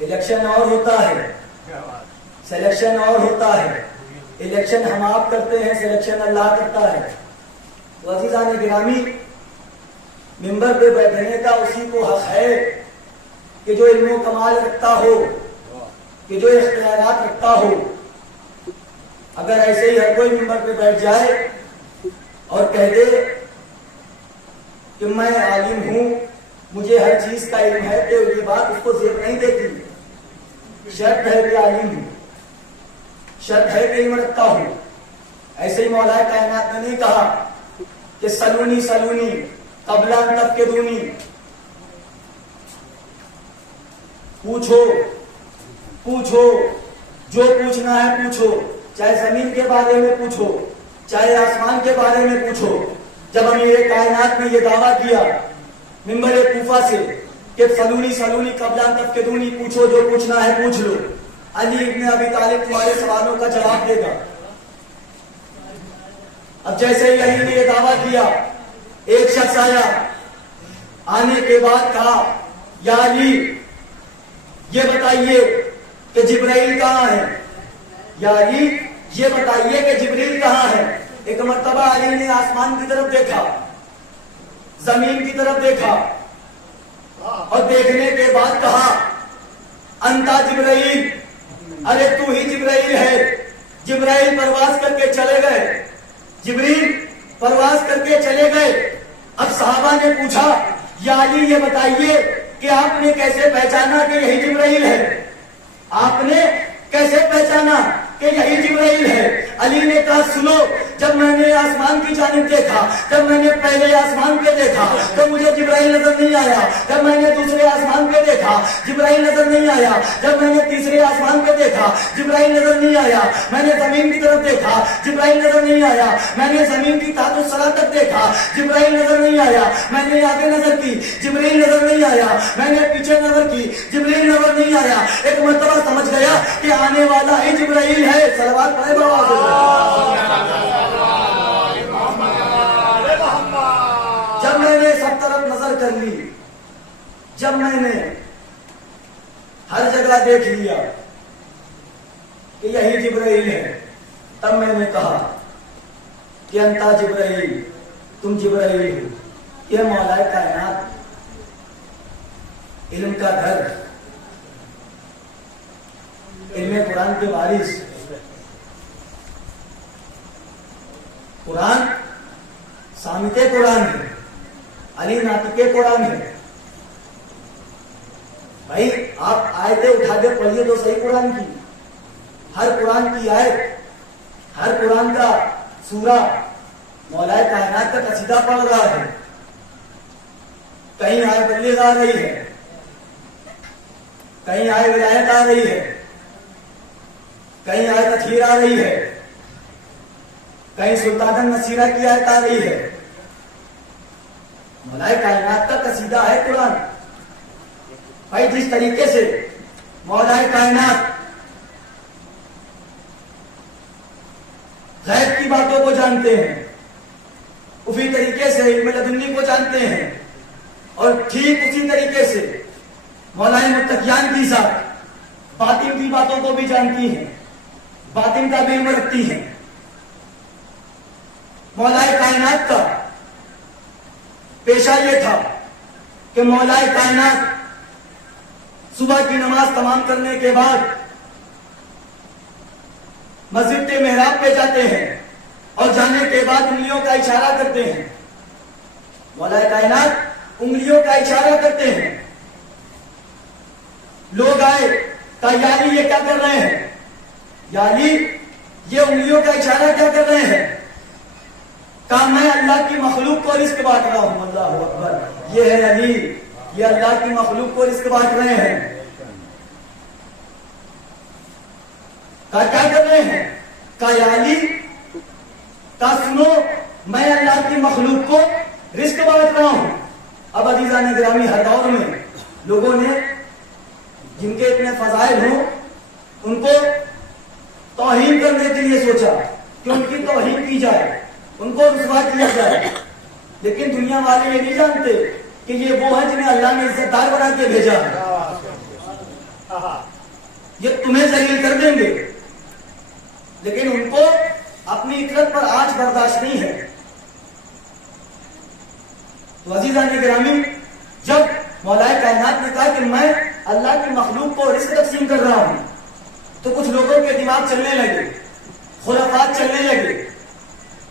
الیکشن اور ہوتا ہے، سلیکشن اور ہوتا ہے۔ الیکشن ہم آپ کرتے ہیں، سلیکشن اللہ کرتا ہے۔ تو عزیزان گرامی، منبر پہ بیٹھنے کا اسی کو حق ہے کہ جو علم و کمال رکھتا ہو، کہ جو اختیارات رکھتا ہو۔ اگر ایسے ہی ہر کوئی منبر پہ بیٹھ جائے اور کہہ دے کہ میں عالم ہوں، مجھے ہر چیز کا علم ہے، تو یہ بات اس کو زیب نہیں دیتی۔ شرط ہے کہ عالم ہوں، شرط ہے کہ علم رکھتا ہوں۔ ایسے ہی مولا کائنات نے نہیں کہا کہ سلونی سلونی قبل ان تفقدونی، پوچھو پوچھو جو پوچھنا ہے پوچھو، چاہے زمین کے بارے میں پوچھو، چاہے آسمان کے بارے میں پوچھو۔ جب امیر کائنات نے یہ دعویٰ کیا منبر کوفہ سے کہ سلونی سلونی قبل ان تفقدونی، پوچھو جو پوچھنا ہے پوچھ لو، علی ابن ابی طالب تمہارے سوالوں کا جواب دے گا۔ اب جیسے ہی علی نے یہ دعویٰ کیا، ایک شخص آیا، آنے کے بعد کہا یا علی یہ بتائیے کہ جبرائیل کہاں ہے، یا علی یہ بتائیے کہ جبریل کہاں ہے۔ ایک مرتبہ علی نے آسمان کی طرف دیکھا، زمین کی طرف دیکھا اور دیکھنے کے بعد کہا انتا جبرائیل، ارے تو ہی جبرائیل ہے۔ جبرائیل پرواز کر کے چلے گئے، جبریل پرواز کر کے چلے گئے۔ اب صحابہ نے پوچھا یا علی یہ بتائیے کہ آپ نے کیسے پہچانا کہ یہی جبرائیل ہے، آپ نے کیسے پہچانا کہ یہی جبرائیل ہے؟ علی نے کہا سنو، جب میں نے آسمان کی جانب دیکھا، جب میں نے پہلے آسمان پہ دیکھا تو مجھے جبرائیل نظر نہیں آیا، جب میں نے دوسرے آسمان پہ دیکھا جبرائیل نظر نہیں آیا، جب میں نے تیسرے آسمان پہ دیکھا جبرائیل نظر نہیں آیا، میں نے زمین کی طرف دیکھا جبرائیل نظر نہیں آیا، میں نے زمین کی تحت الثری تک دیکھا جبرائیل نظر نہیں آیا، میں نے آگے نظر کی جبرائیل نظر نہیں آیا، میں نے پیچھے نظر کی جبرائیل نظر نہیں آیا۔ ایک مرتبہ سمجھ گیا کہ آنے والا ہی جبرائیل ہے۔ صلوات پڑھے بابا۔ جب میں نے سب طرف نظر کر لی، جب میں نے ہر جگہ دیکھ لیا کہ یہی جبرائیل ہے، تب میں نے کہا کہ انتا جبرائیل، تم جبرائیل ہو، یہ مولا کائنات، علم کا گھر، علم قرآن کے وارث، قرآن سامت قرآن ہے، علی ناطق قرآن ہے۔ بھائی آپ آیتیں اٹھا کے پڑھیے تو صحیح قرآن کی، ہر قرآن کی آیت، ہر قرآن کا سورہ مولا کائنات کا قصیدہ پڑھ رہا ہے، کہیں آئے بلیغ آ رہی ہے، کہیں آئے ولایت آ رہی ہے، کہیں آئے تطہیر آ رہی ہے، کہیں سلطان النصیرہ کی آیت آ رہی ہے۔ مولا کائنات کا قصیدہ ہے قرآن۔ بھائی جس طریقے سے مولا کائنات غیب کی باتوں کو جانتے ہیں، اسی طریقے سے علم لدنی کو جانتے ہیں، اور ٹھیک اسی طریقے سے مولا متقیان کی ذات باطن کی باتوں کو بھی جانتی ہیں، باطن کا بھی علم رکھتی ہیں۔ مولا کائنات کا پیشہ یہ تھا کہ مولا کائنات صبح کی نماز تمام کرنے کے بعد مسجد کے محراب پہ جاتے ہیں اور جانے کے بعد انگلیوں کا اشارہ کرتے ہیں۔ مولا کائنات انگلیوں کا اشارہ کرتے ہیں۔ لوگ آئے کہا یا علی یہ کیا کر رہے ہیں؟ یا علی یہ انگلیوں کا اشارہ کیا کر رہے ہیں؟ کہا میں اللہ کی مخلوق کو رزق بانٹ رہا ہوں۔ اللہ اکبر، یہ ہے علی، یہ اللہ کی مخلوق کو رزق بانٹ رہے ہیں۔ کہا کیا کر رہے ہیں؟ کہا یا علی، کہا سنو میں اللہ کی مخلوق کو رزق بانٹ رہا ہوں۔ اب عزیزان گرامی، ہر دور میں لوگوں نے جن کے اتنے فضائل ہوں ان کو توہین کرنے کے لیے سوچا کہ ان کی توہین کی جائے، ان کو رسوا کیا جائے، لیکن دنیا والے یہ نہیں جانتے کہ یہ وہ ہیں جنہیں اللہ نے عزت دار بنا کے بھیجا ہے۔ یہ تمہیں ذلیل کر دیں گے، لیکن ان کو اپنی اطرت پر آج برداشت نہیں ہے۔ تو عزیزان گرامی، جب مولا کائنات نے کہا کہ میں اللہ کی مخلوق کو رزق تقسیم کر رہا ہوں، تو کچھ لوگوں کے دماغ چلنے لگے، خرافات چلنے لگے۔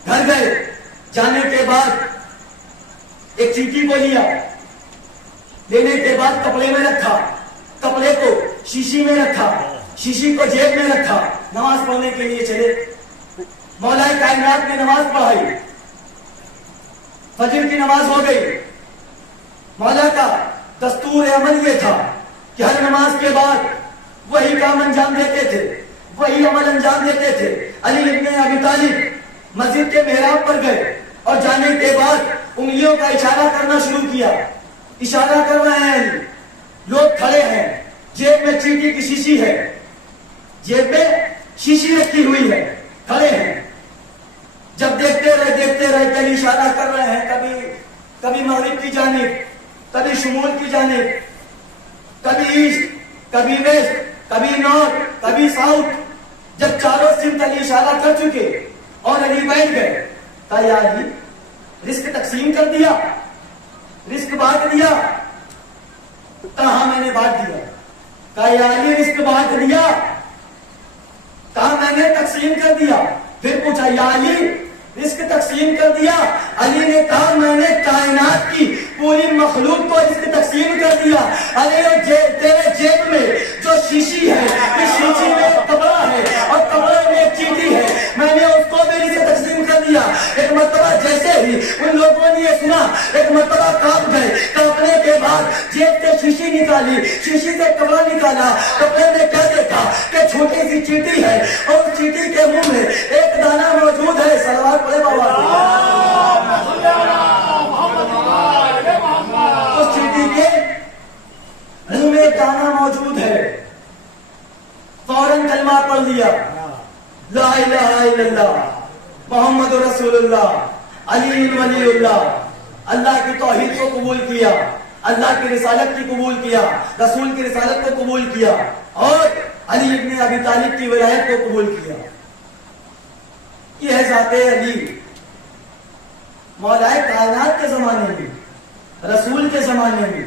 گھر گئے، جانے کے بعد ایک چیٹی کو لیا، لینے کے بعد کپڑے میں رکھا، کپڑے کو شیشی میں رکھا، شیشی کو جیب میں رکھا، نماز پڑھنے کے لیے چلے۔ مولا کائنات نے نماز پڑھائی، فجر کی نماز ہو گئی۔ مولا کا دستور عمل یہ تھا کہ ہر نماز کے بعد وہی کام انجام دیتے تھے، وہی عمل انجام دیتے تھے۔ علی ابن ابی طالب مسجد کے محراب پر گئے اور جانے کے بعد انگلیوں کا اشارہ کرنا شروع کیا۔ اشارہ کر رہے ہیں، لوگ کھڑے ہیں، جیب میں چیٹی کی شیشی ہے، جیب میں شیشی رکھی ہوئی ہے، کھڑے ہیں۔ جب دیکھتے رہے کبھی اشارہ کر رہے ہیں، کبھی مغرب کی جانب، کبھی شمول کی جانب، کبھی ایسٹ، کبھی ویسٹ، کبھی نارتھ، کبھی ساؤتھ۔ جب چاروں سمت علی اشارہ کر چکے اور علی بیٹھ گئے، کہا یا علی رزق تقسیم کر دیا، رزق بانٹ دیا؟ کہا میں نے بانٹ دیا۔ کہا یا علی رزق بانٹ دیا؟ کہا میں نے تقسیم کر دیا۔ پھر پوچھا یا علی رزق تقسیم کر دیا؟ علی نے کہا میں نے کائنات کی پوری مخلوق کو رزق تقسیم کر دیا۔ علی تیرے جیب میں جو شیشی ہے، اس شیشی میں ایک کپڑا ہے اور کپڑے میں ایک چیٹی ہے، میں نے اس کو بھی رزق تقسیم کر دیا۔ ایک مرتبہ جیسے ہی ان لوگوں نے یہ سنا، ایک مرتبہ کانپ گئے، کانپنے کے بعد جیب سے شیشی نکالی، شیشی سے کپڑا نکالا، کپڑے میں کیا دیکھا کہ چھوٹی سی چیٹی ہے اور چیٹی کے منہ میں ایک دانہ موجود ہے۔ سلوات پڑھے بابا۔ اس چیٹی کے منہ میں ایک دانہ موجود ہے، فوراً کلمہ پڑھ لیا، لا الہ الا اللہ محمد رسول اللہ علی ولی اللہ اللہ کی توحید کو قبول کیا، اللہ کی رسالت کی قبول کیا، رسول کی رسالت کو قبول کیا اور علی ابن ابی طالب کی ولایت کو قبول کیا. یہ ہے ذات علی. مولا کائنات کے زمانے میں، رسول کے زمانے میں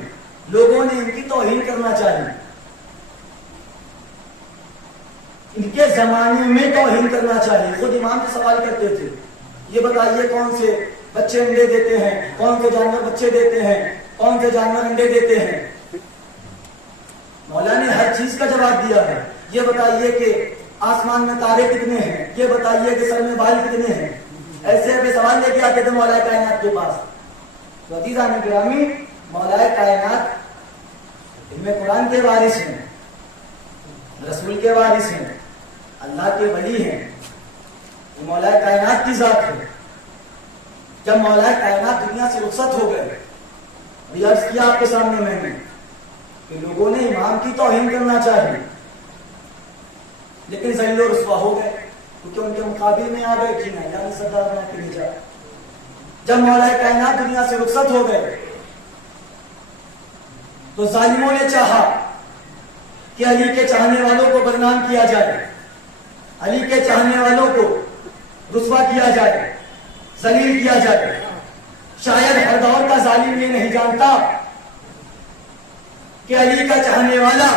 لوگوں نے ان کی توہین کرنا چاہیے، ان کے زمانے میں توہین کرنا چاہیے. خود امام سے سوال کرتے تھے، یہ بتائیے کون سے بچے انڈے دیتے ہیں، کون سے جانور بچے دیتے ہیں، کون سے جانور انڈے دیتے ہیں. مولا نے ہر چیز کا جواب دیا ہے. یہ بتائیے کہ آسمان میں تارے کتنے ہیں، یہ بتائیے کہ سر میں بال کتنے ہیں. ایسے ایسے سوال لے کے آتے تھے مولا کائنات کے پاس. تو عزیزان گرامی، مولا کائنات علم قرآن کے وارث ہیں، رسول کے وارث ہیں، اللہ کے ولی ہیں. مولا کائنات کی ذات ہے. جب مولا کائنات دنیا سے رخصت ہو گئے، یہ عرض کیا آپ کے سامنے میں نے کہ لوگوں نے امام کی توہین کرنا چاہیے، لیکن ذلیل و رسوا ہو گئے کیونکہ ان کے مقابل میں آ گئے کہ نہیں یعنی سردار بنا کے نہیں جائے. جب مولا کائنات دنیا سے رخصت ہو گئے تو ظالموں نے چاہا کہ علی کے چاہنے والوں کو بدنام کیا جائے، علی کے چاہنے والوں کو رسوا کیا جائے، ذلیل کیا جائے. شاید ہر دور کا ظالم یہ نہیں جانتا کہ علی کا چاہنے والا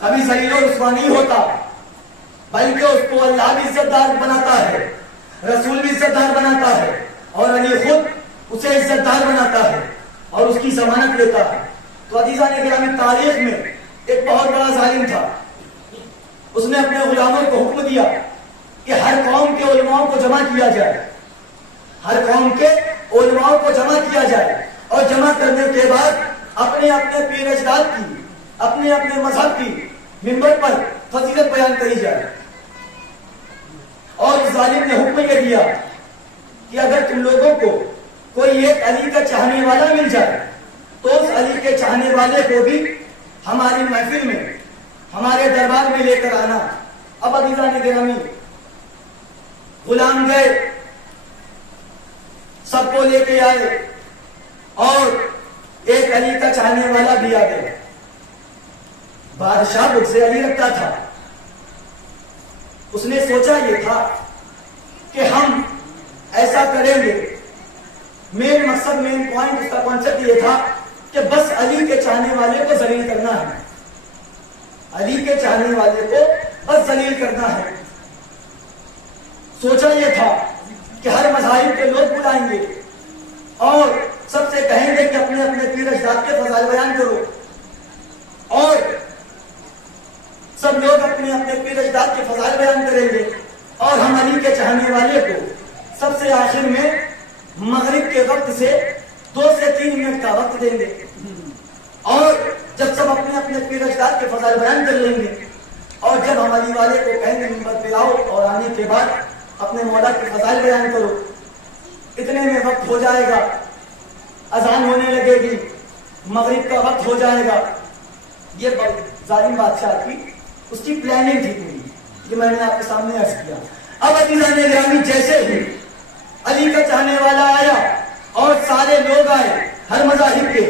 کبھی ذلیل و رسوا نہیں ہوتا، بلکہ اس کو اللہ بھی عزت دار بناتا ہے، رسول بھی عزت دار بناتا ہے اور علی خود اسے عزت دار بناتا ہے اور اس کی ضمانت لیتا ہے. تو عزیزان گرامی، تاریخ میں ایک بہت بڑا ظالم تھا. اس نے اپنے غلاموں کو حکم دیا کہ ہر قوم کے علماء کو جمع کیا جائے، ہر قوم کے علماء کو جمع کیا جائے اور جمع کرنے کے بعد اپنے اپنے پیر اجداد کی، اپنے اپنے مذہب کی منبر پر فضیلت بیان کری جائے. اور اس ظالم نے حکم یہ دیا کہ اگر تم لوگوں کو کوئی ایک علی کا چاہنے والا مل جائے تو اس علی کے چاہنے والے کو بھی ہماری محفل میں، ہمارے دربار میں لے کر آنا. اب عزیزان گرامی، غلام گئے، سب کو لے کے آئے اور ایک علی کا چاہنے والا بھی آ گیا. بادشاہ مجھ سے علی رکھتا تھا. اس نے سوچا یہ تھا کہ ہم ایسا کریں گے، مین مقصد، مین پوائنٹ، اس کا کانسیپٹ یہ تھا کہ بس علی کے چاہنے والے کو ذلیل کرنا ہے، علی کے چاہنے والے کو بس ذلیل کرنا ہے. سوچا یہ تھا کہ ہر مذاہب کے لوگ بلائیں گے اور سب سے کہیں گے کہ اپنے اپنے پیر اجداد کے فضائل بیان کرو، اور سب لوگ اپنے اپنے پیر اجداد کے فضائل بیان کریں گے اور ہم علی کے چاہنے والے کو سب سے آخر میں مغرب کے وقت سے 2 سے 3 منٹ کا وقت دیں گے. اور جب سب اپنے اپنے پیر اجداد کے فضائل بیان کر لیں گے اور جب ہم علی والے کو کہیں گے منبر پہ آؤ اور آنے کے بعد اپنے مولا کے فضائل بیان کرو، اتنے میں وقت ہو جائے گا، اذان ہونے لگے گی، مغرب کا وقت ہو جائے گا. یہ ظالم بادشاہ کی اس کی پلاننگ تھی پوری، یہ میں نے آپ کے سامنے عرض کیا. اب عزیزان گرامی، جیسے ہی علی کا چاہنے والا آیا اور سارے لوگ آئے، ہر مذاہب کے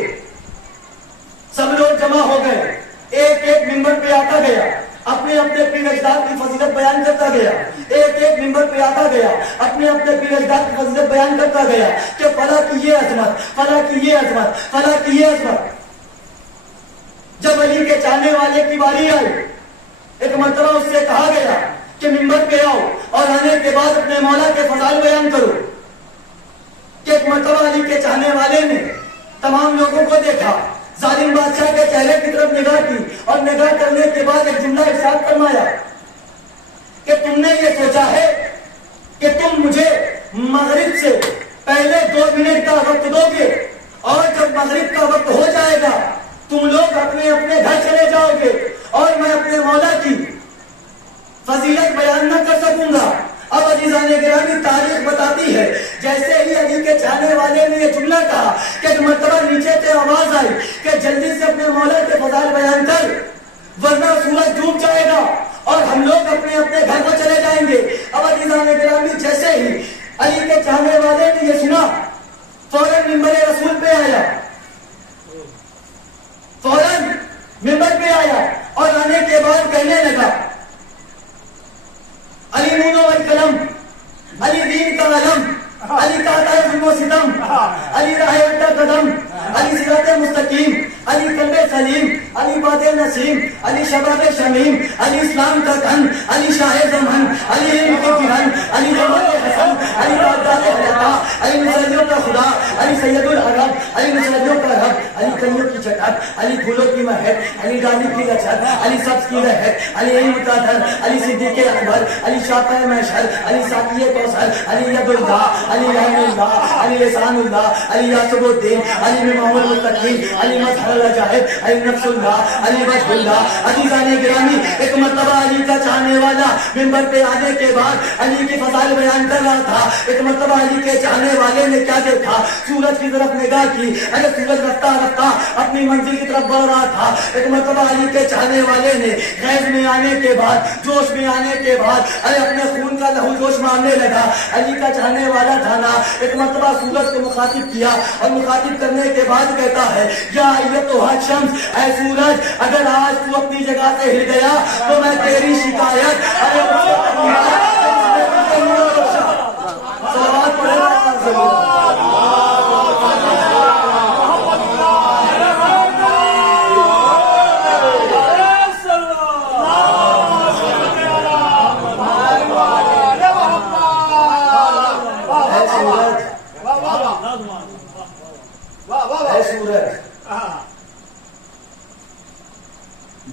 سب لوگ جمع ہو گئے، ایک ایک منبر پہ آتا گیا، اپنے اپنے پیر اجداد کی فضیلت بیان کرتا گیا، ایک ایک منبر پہ آتا گیا، اپنے اپنے پیر اجداد کی فضیلت بیان کرتا گیا کہ فلاں کی یہ عظمت، فلاں کی یہ عظمت، فلاں کی یہ عظمت. جب علی کے چاہنے والے کی باری آئی، ایک مرتبہ اس سے کہا گیا کہ منبر پہ آؤ اور آنے کے بعد اپنے مولا کے فضائل بیان کرو. کہ ایک مرتبہ علی کے چاہنے والے نے تمام لوگوں کو دیکھا، ظالم بادشاہ کے چہرے کی طرف نگاہ کی اور نگاہ کرنے کے بعد ایک جملہ ارشاد فرمایا کہ تم نے یہ سوچا ہے کہ تم مجھے مغرب سے پہلے 2 منٹ کا وقت دو گے اور جب مغرب کا وقت ہو جائے گا تم لوگ اپنے اپنے گھر چلے جاؤ گے اور میں اپنے مولا کی فضیلت بیان نہ کر سکوں گا. اب عزیزان گرامی، تاریخ بتاتی ہے جیسے ہی علی کے چاہنے والے نے یہ جملہ کہا کہ ایک مرتبہ نیچے سے آواز آئی کہ جلدی سے اپنے مولا کے فضائل بیان کر ورنہ سورج ڈوب جائے گا اور ہم لوگ اپنے اپنے گھر کو چلے جائیں گے. اب عزیزان گرامی، جیسے ہی علی کے چاہنے والے نے یہ سنا، فوراً فوراً ممبر رسول پہ آیا، فوراً ممبر پہ آیا اور آنے کے بعد کہنے لگا علی نون و قلم، علی دین کا علم، علی کاتا ہے ظلم و ستم، علی راہ اٹا قدم، علی صراط مستقیم، علی قلب سلیم، علی باد نسیم، علی شباب شمیم، علی اسلام کا کن، علی شاہ زمن، علی علم کی کرن، علی جمال حسن، علی بادشاہ خدا، علی مسجدوں کا خدا، علی سید العرب، علی مسجدوں کا رب، علی کلیوں کی چٹک، علی پھولوں کی مہک، علی ڈالی کی لچک، علی سبز کی رہک، علی علم کا در، علی صدیق اکبر، علی شافع محشر، علی ساقی کوثر، علی ید اللہ، علی رحم اللہ، علی لسان اللہ، علی یاسب الدین، علی امام المتقین، علی مظہر العجائب، علی نفس اللہ، علی وجہ اللہ۔ عزیزان گرامی، ایک مرتبہ علی کا چاہنے والا منبر پہ آنے کے بعد علی کی فضائل بیان کر رہا تھا۔ ایک مرتبہ علی کے چاہنے والے نے کیا دیکھا؟ سورج کی طرف نگاہ کی، اگر سورج رفتہ رفتہ اپنی منزل کی طرف بڑھ رہا تھا۔ ایک مرتبہ علی کے چاہنے والے نے خیز میں آنے کے بعد، جوش میں آنے کے بعد اپنے خون کا لہو جوش مارنے لگا۔ علی کا چاہنے والا تھا نا، ایک مرتبہ سورج کو مخاطب کیا اور مخاطب کرنے کے بعد کہتا ہے یا ایتھا الشمس، اے سورج اگر آج تو اپنی جگہ سے ہل گیا تو میں تیری شکایت سوال پڑے گا۔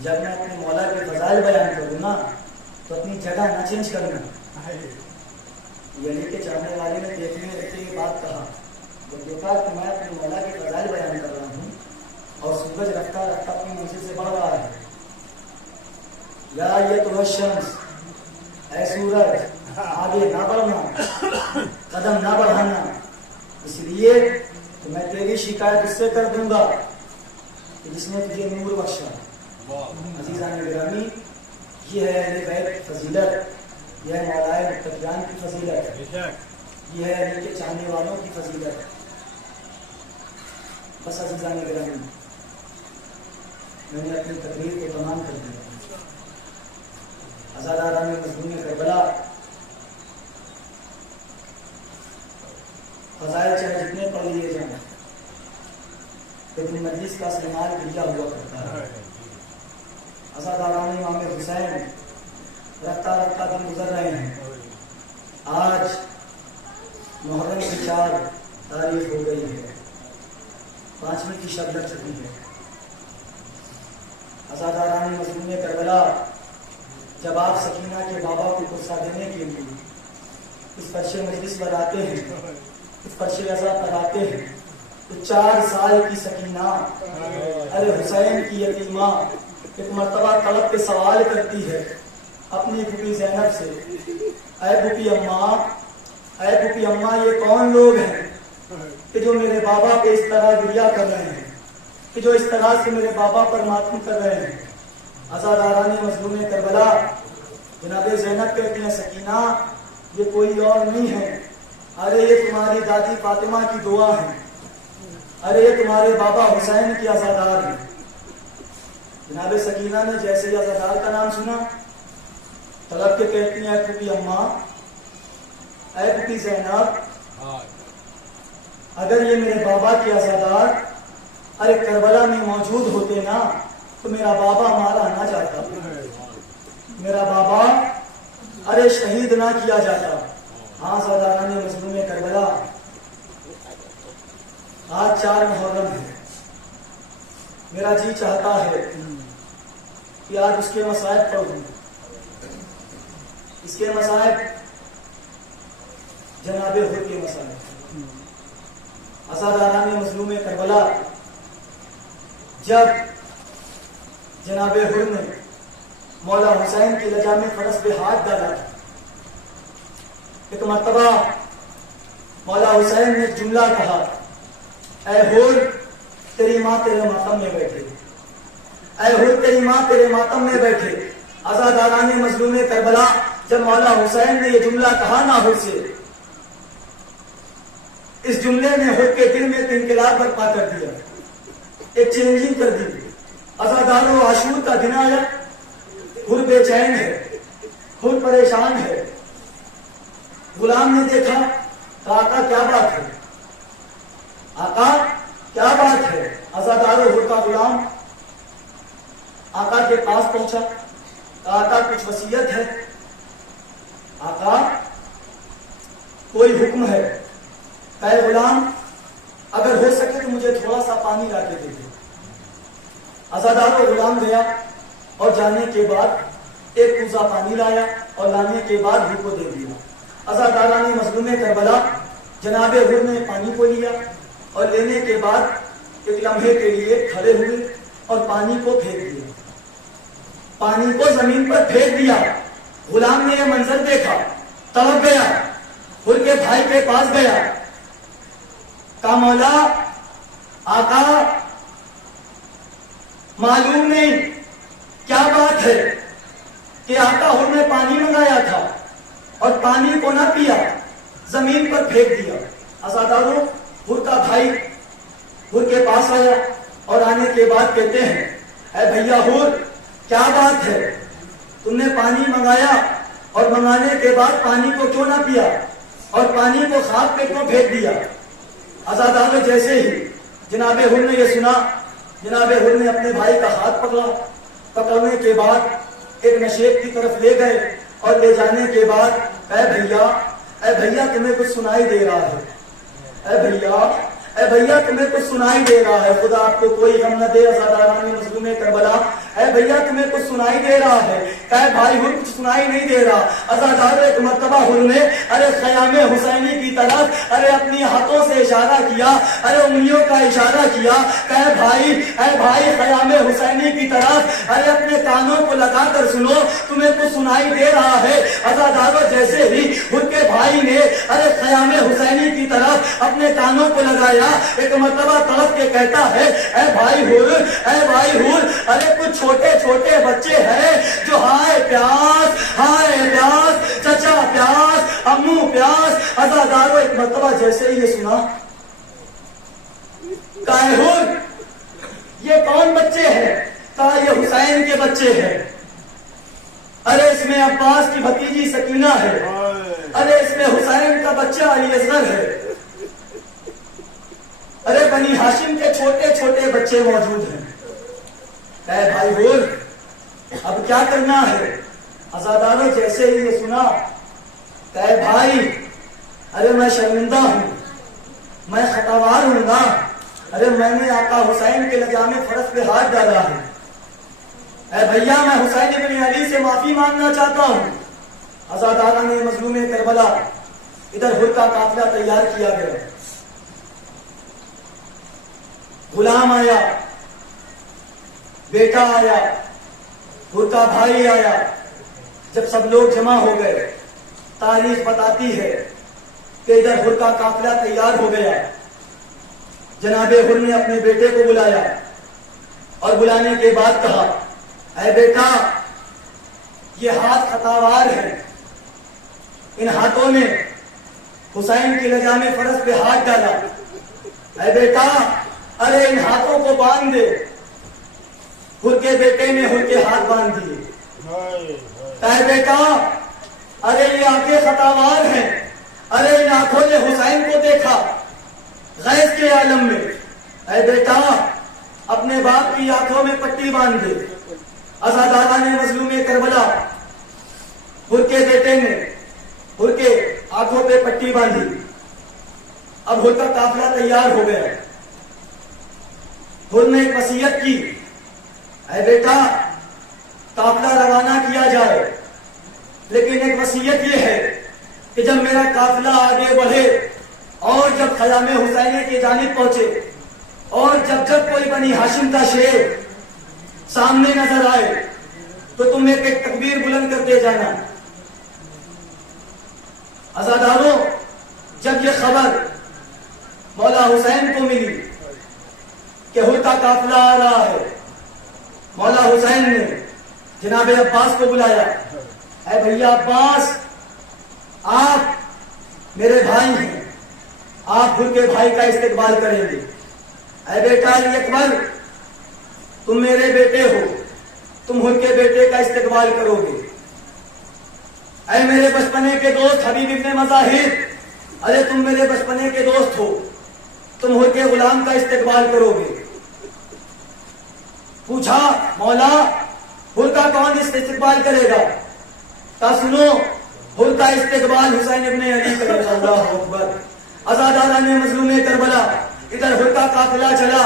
جب میں اپنے مولا کے فضائل بیان کروں نا تو اپنی جگہ نہ چینج کرنا۔ یہ علی کے چاہنے والے نے دیکھنے رکھتے یہ بات کہا، جب دیکھا کہ میں اپنے مولا کے فضائل بیان کر رہا ہوں اور سورج رفتہ رفتہ اپنی منزل سے بڑھ رہا ہے، یا ایتھا الشمس، اے سورج آگے نہ بڑھنا، قدم نہ بڑھانا، اس لیے تو میں تیری شکایت اس سے کر دوں گا کہ جس نے تجھے نور بخشا۔ عزیزان گرامی، یہ ہے اہل بیت کی فضیلت، یہ ہے مولائے متقیان کی فضیلت، یہ ہے علی کے چاہنے والوں کی فضیلت۔ بس عزیزان گرامی، میں نے اپنی تقریر کو تمام کر دیا۔ عزاداران مظلوم کربلا، فضائل چاہے جتنے پڑھ لیے جائیں لیکن مجلس کا استعمال کیا ہوا کرتا ہے۔ عزاداران امام حسین رفتہ رفتہ دن گزر رہے ہیں۔ آج محرم کی 4 تاریخ ہو گئی ہے، 5ویں کی شب لگ چکی ہے۔ عزاداران مظلوم کربلا، جب آپ سکینہ کے بابا کو قرصہ دینے کے لیے اس فرش مجلس پر آتے ہیں، اس فرش عزا پر آتے ہیں، تو 4 سال کی سکینہ ارے حسین کی یتیمہ ایک مرتبہ طلب کے سوال کرتی ہے اپنی پھوپھی زینب سے، اے پھوپھی اماں، اے پھوپھی اماں، یہ کون لوگ ہیں کہ جو میرے بابا پہ اس طرح گریہ کر رہے ہیں، کہ جو اس طرح سے میرے بابا پر ماتم کر رہے ہیں؟ عزاداران مظلوم کربلا، جناب زینب کہتی ہیں سکینہ یہ کوئی اور نہیں ہے، ارے یہ تمہاری دادی فاطمہ کی دعا ہے، ارے یہ تمہارے بابا حسین کی عزادار ہیں۔ جناب سکینہ نے جیسے ہی عزادار کا نام سنا، طلب کے کہتی ہیں پھوپھی اماں، اے پھوپھی زینب، اگر یہ میرے بابا کے عزادار ارے کربلا میں موجود ہوتے نا تو میرا بابا مارا نہ جاتا، میرا بابا ارے شہید نہ کیا جاتا۔ ہاں عزاداران مظلوم کربلا، آج 4 محرم ہے، میرا جی چاہتا ہے کہ آج اس کے مصائب پڑھوں، اس کے مصائب جناب حر کے مصائب۔ عزاداران مظلوم کربلا، جب جناب حر نے مولا حسین کی لجام فرس پہ ہاتھ ڈالا، ایک مرتبہ مولا حسین نے ایک جملہ کہا، اے حر تیری ماں تیرے ماتم میں بیٹھے، اے حر تیری ماں تیرے ماتم میں بیٹھے۔ عزاداران مظلوم کربلا، جب مولا حسین نے یہ جملہ کہا نا حر سے، اس جملے نے ہر کے دل میں ایک انقلاب برپا کر دیا, ایک چینجنگ کر دی. عزادار و عاشور کا دن آیا, ہر بے چین ہے, ہر پریشان ہے. غلام نے دیکھا کہ آقا کیا بات ہے, آقا کیا بات ہے. عزادار و ہر کا غلام آقا کے پاس پہنچا, آقا کچھ وصیت ہے, آقا کوئی حکم ہے. اے غلام اگر ہو سکے تو مجھے تھوڑا سا پانی لا کے دے دے. عزادار و غلام گیا اور جانے کے بعد ایک کوزہ پانی لایا اور لانے کے بعد ہر کو دے دیا. عزادارہ نے مظلوم کربلا جناب ہر نے پانی کو لیا اور لینے کے بعد ایک لمحے کے لیے کھڑے ہوئے اور پانی کو پھینک دیا, پانی کو زمین پر پھینک دیا. غلام نے یہ منظر دیکھا, تڑپ گیا, ہر کے بھائی کے پاس گیا, کہا مولا آقا معلوم نہیں کیا بات ہے کہ آقا ہر نے پانی منگایا تھا اور پانی کو نہ پیا, زمین پر پھینک دیا. عزاداروں ہر کا بھائی ہر کے پاس آیا اور آنے کے بعد کہتے ہیں اے بھیا ہر کیا بات ہے, تم نے پانی منگایا اور منگانے کے بعد پانی کو کیوں نہ پیا اور پانی کو خاک پہ کیوں پھینک دیا. عزادار جیسے ہی جناب ہر نے یہ سنا, جناب ہر نے اپنے بھائی کا ہاتھ پکڑا, پکڑنے کے بعد ایک نشیب کی طرف لے گئے اور لے جانے کے بعد اے بھیا تمہیں کچھ سنائی دے رہا ہے, اے بھیا تمہیں کچھ سنائی دے رہا ہے, خدا آپ کو کوئی غم نہ دے. عزاداران مظلوم کربلا اے بھیا تمہیں کچھ سنائی دے رہا ہے. اے بھائی ہر کچھ سنائی نہیں دے رہا. عزادار ایک مرتبہ ہر نے ارے خیام حسینی کی طرف ارے اپنی ہاتھوں سے اشارہ کیا, ارے انگلیوں کا اشارہ کیا. اے بھائی خیام حسینی کی طرف ارے اپنے کانوں کو لگا کر سنو, تمہیں کچھ سنائی دے رہا ہے. عزادار جیسے ہی ہر کے بھائی نے ارے خیام حسینی کی طرف اپنے کانوں کو لگایا, ایک مرتبہ تڑپ کے کہتا ہے اے بھائی ہور ارے کچھ چھوٹے چھوٹے بچے ہیں جو ہائے پیاس چچا پیاس امو پیاس. عزادارو ایک مرتبہ جیسے ہی یہ سنا, کہا ہور یہ کون بچے ہیں, کہا یہ حسین کے بچے ہیں. ارے اس میں عباس کی بھتیجی سکینہ ہے, ارے اس میں حسین کا بچہ علی اصغر ہے, ارے بنی ہاشم کے چھوٹے چھوٹے بچے موجود ہیں. اے بھائی ہور اب کیا کرنا ہے. عزاداروں جیسے ہی یہ سنا, اے بھائی ارے میں شرمندہ ہوں, میں خطاوار ہوں نا, ارے میں نے آقا حسین کے لجام فرض پہ ہاتھ ڈالا ہے. اے بھیا میں حسین ابن علی سے معافی مانگنا چاہتا ہوں. عزادارہ نے مظلوم کربلا ادھر ہر کا قافلہ تیار کیا گیا. غلام آیا, بیٹا آیا, ہر کا بھائی آیا. جب سب لوگ جمع ہو گئے, تاریخ بتاتی ہے کہ ادھر ہر کا قافلہ تیار ہو گیا. جناب ہر نے اپنے بیٹے کو بلایا اور بلانے کے بعد کہا اے بیٹا یہ ہاتھ خطاوار ہیں, ان ہاتھوں نے حسین کی لجام فرض پہ ہاتھ ڈالا. اے بیٹا ارے ان ہاتھوں کو باندھ دے. ہر کے بیٹے نے ہر کے ہاتھ باندھ دیے. اے بیٹا ارے یہ آنکھیں خطاوار ہیں, ارے ان آنکھوں نے حسین کو دیکھا غیظ کے عالم میں. اے بیٹا اپنے باپ کی آنکھوں میں پٹی باندھ دے. عزادارہ نے مظلوم کربلا ہر کے بیٹے نے ہر کے آنکھوں پہ پٹی باندھی. اب ہر کا قافلہ تیار ہو گیا. ہر نے ایک وصیت کی, اے بیٹا قافلہ روانہ کیا جائے, لیکن ایک وصیت یہ ہے کہ جب میرا قافلہ آگے بڑھے اور جب خیام حسینی کی جانب پہنچے اور جب کوئی بنی ہاشم کا شیر سامنے نظر آئے تو تم ایک تکبیر بلند کرتے جانا. عزاداروں جب یہ خبر مولا حسین کو ملی کہ ہر کا قافلہ آ رہا ہے, مولا حسین نے جناب عباس کو بلایا. اے بھیا عباس آپ میرے بھائی ہیں, آپ خود کے بھائی کا استقبال کریں گے. اے بیٹا علی اکبر تم میرے بیٹے ہو, تم خود کے بیٹے کا استقبال کرو گے. اے میرے بچپنے کے دوست حبیب ابن مظاہر, ارے تم میرے بچپنے کے دوست ہو, تم خود کے غلام کا استقبال کرو گے. پوچھا مولا خود کا کون استقبال کرے گا؟ تا سنو خود کا استقبال حسین ابن علی کرے گا. اللہ اکبر. عزاداران مظلوم کربلا, ادھر خود کا قافلہ چلا,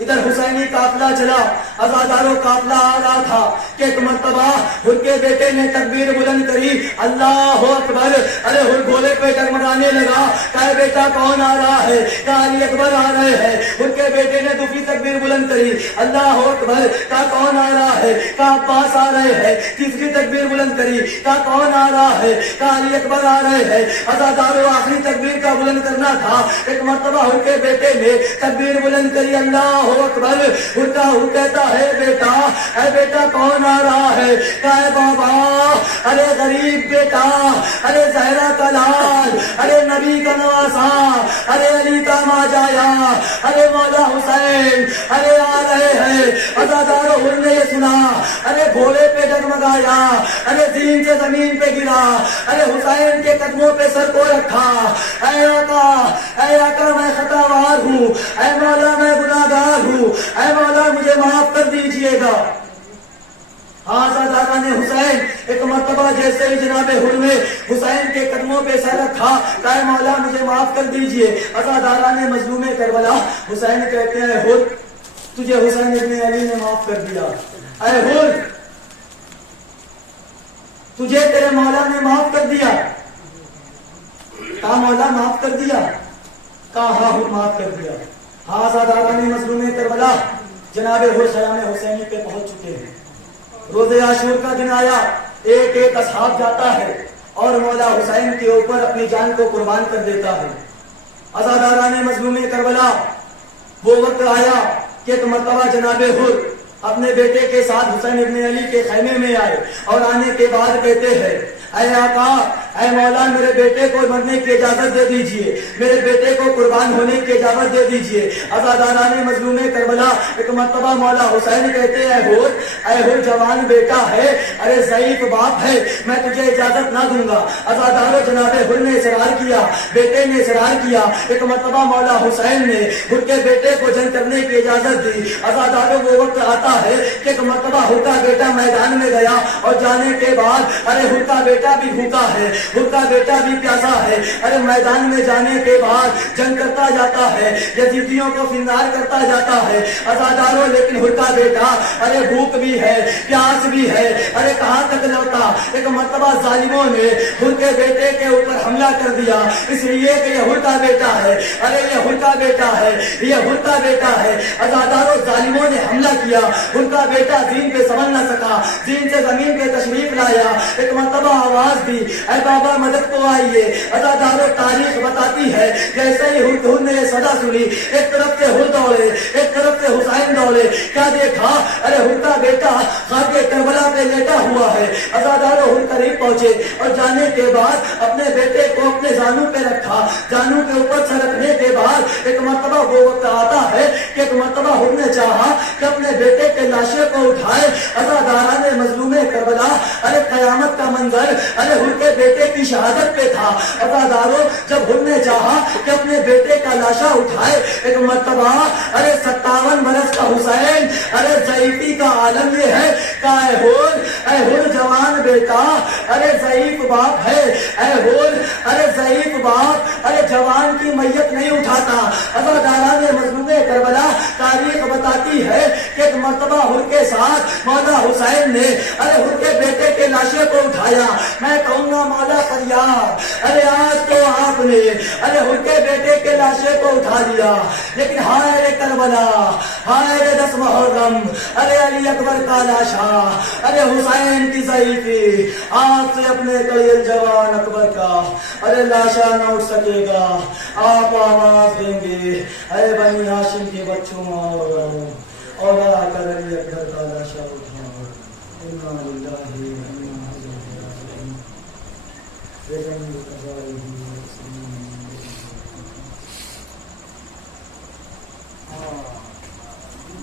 ادھر حسینی قافلہ چلا. عزاداروں قافلہ آ رہا تھا کہ ایک مرتبہ خود کے بیٹے نے تکبیر بلند کری, اللہ اکبر. ارے خود گھوڑے پہ ڈگمگانے لگا, کہا بیٹا کون آ رہا ہے؟ کہا علی اکبر آ رہے ہیں. خود کے بیٹے نے دوسری تکبیر بلند کری, اللہ اکبر. کہا کون آ رہا ہے؟ کہا عباس آ رہے ہیں. تیسری تکبیر بلند کری, کہا کون آ رہا ہے؟ کہا علی اکبر آ رہے ہیں. عزاداروں آخری تکبیر کا بلند کرنا تھا. ایک مرتبہ خود کے بیٹے نے تکبیر بلند کری, اللہ اکبر. وہ کہتا ہے بیٹا, اے بیٹا کون آ رہا ہے؟ کہا بابا, ارے غریب بیٹا, ارے زہرا کا لال, ارے نبی کا نواسا, ارے علی کا ماجایا, ارے مولا حسین, ارے آ رہے ہیں. عزاداروں نے یہ سنا, ارے گھوڑے پہ ڈگمگایا, ارے زمین سے زمین پہ گرا, ارے حسین کے قدموں پہ سر کو رکھا. اے آقا, اے آقا میں خطاوار ہوں, اے مولا میں گناہگار ہوں, اے مولا مجھے معاف کر دیجئے گا. عزادارہ نے حسین ایک مرتبہ جیسے ہی جناب حر میں حسین کے قدموں پہ سر رکھا, کہا مولا مجھے معاف کر دیجئے. عزادارہ نے مظلوم کربلا, حسین کہتے ہیں حر تجھے حسین ابن علی نے معاف کر دیا. اے حر تجھے تیرے مولا نے معاف کر دیا. کہا مولا معاف کر دیا؟ کہا ہاں حر معاف کر دیا. عزادارہ نے مظلوم کربلا جناب حر خیام حسینی پہ پہنچ چکے ہیں. روز عاشور کا دن آیا, ایک ایک اصحاب جاتا ہے اور مولا حسین کے اوپر اپنی جان کو قربان کر دیتا ہے. عزاداران مظلوم کربلا وہ وقت آیا کہ ایک مرتبہ جناب حر اپنے بیٹے کے ساتھ حسین ابن علی کے خیمے میں آئے اور آنے کے بعد کہتے ہیں, اے آقا, اے مولا میرے بیٹے کو مرنے کی اجازت دے دیجئے, میرے بیٹے کو قربان ہونے کی اجازت دے دیجئے. عزاداران مظلوم کربلا ایک مرتبہ مولا حسین کہتے ہیں اے حر جوان بیٹا ہے, ارے ضعیف باپ ہے, میں تجھے اجازت نہ دوں گا. عزاداروں جناب حر نے اصرار کیا, بیٹے نے اصرار کیا. ایک مرتبہ مولا حسین نے حر کے بیٹے کو جنگ کرنے کی اجازت دی. عزاداروں وہ وقت آتا ہے کہ ایک مرتبہ حر کا بیٹا میدان میں گیا اور جانے کے بعد ارے حر کا بیٹا بھی بھوکا ہے, حر کا بیٹا بھی پیاسا ہے. ارے میدان میں جانے کے بعد جنگ کرتا جاتا ہے, یزیدیوں کو فنار کرتا جاتا ہے. عزاداروں لیکن حر کا بیٹا ارے بھوک بھی ہے, پیاس بھی ہے, ارے کہاں تک لوٹا. ایک مرتبہ ظالموں نے حر کے بیٹے کے اوپر حملہ کر دیا, اس لیے کہ یہ حر کا بیٹا ہے, ارے یہ حر کا بیٹا ہے, یہ حر کا بیٹا ہے. عزاداروں ظالموں نے حملہ کیا, حر کا بیٹا دین پہ سنبھل نہ سکا, دین سے زمین پہ تشریف لایا. ایک مرتبہ آواز دی, اے بابا مدد کو آئیے. عزاداروں تاریخ بتاتی ہے جیسے ہی حر نے یہ صدا سنی, ایک طرف سے حر دوڑے, ایک طرف سے حسین دوڑے. کیا دیکھا, ارے حر کا بیٹا خاک کربلا پہ لیٹا ہوا ہے. عزاداروں حر قریب پہنچے اور جانے کے بعد اپنے بیٹے کو اپنے زانو پہ رکھا. زانو کے اوپر سے رکھنے کے بعد ایک مرتبہ وہ وقت آتا ہے کہ ایک مرتبہ حر نے چاہا کہ اپنے بیٹے کے لاشے کو اٹھائے. عزاداران مظلوم کربلا, ارے قیامت کا منظر ارے حر کے بیٹے کی شہادت پہ تھا. عزاداروں جب حر نے چاہا کہ اپنے بیٹے کا لاشا اٹھائے, ایک مرتبہ ارے 57 برس کا حسین, ارے ضعیفی کا عالم یہ ہے کہ اے حر جوان بیٹا, ارے ضعیف باپ ہے, اے حر ارے ضعیف باپ, ارے جوان کی میت نہیں اٹھاتا. عزاداران مظلوم کربلا تاریخ بتاتی ہے کہ ایک مرتبہ حر کے ساتھ مولا حسین نے ارے حر کے بیٹے کے لاشے کو اٹھایا. میں کہوں گا مولا فریاد, ارے آج تو آپ نے ارے حر کے بیٹے کے لاشے کو اٹھا لیا, لیکن ہائے رے کربلا, ہائے رے 10 محرم, ارے علی اکبر کا لاشا, ارے حسین کی ضعیفی, آپ سے اپنے قلیل جوان اکبر کا ارے لاشا نہ اٹھ سکے گا. آپ آواز دیں گے, اے بنی ہاشم کے بچوں اور آ کر علی اکبر کا لاشا اٹھاؤ. انا للہ و انا الیہ راجعون.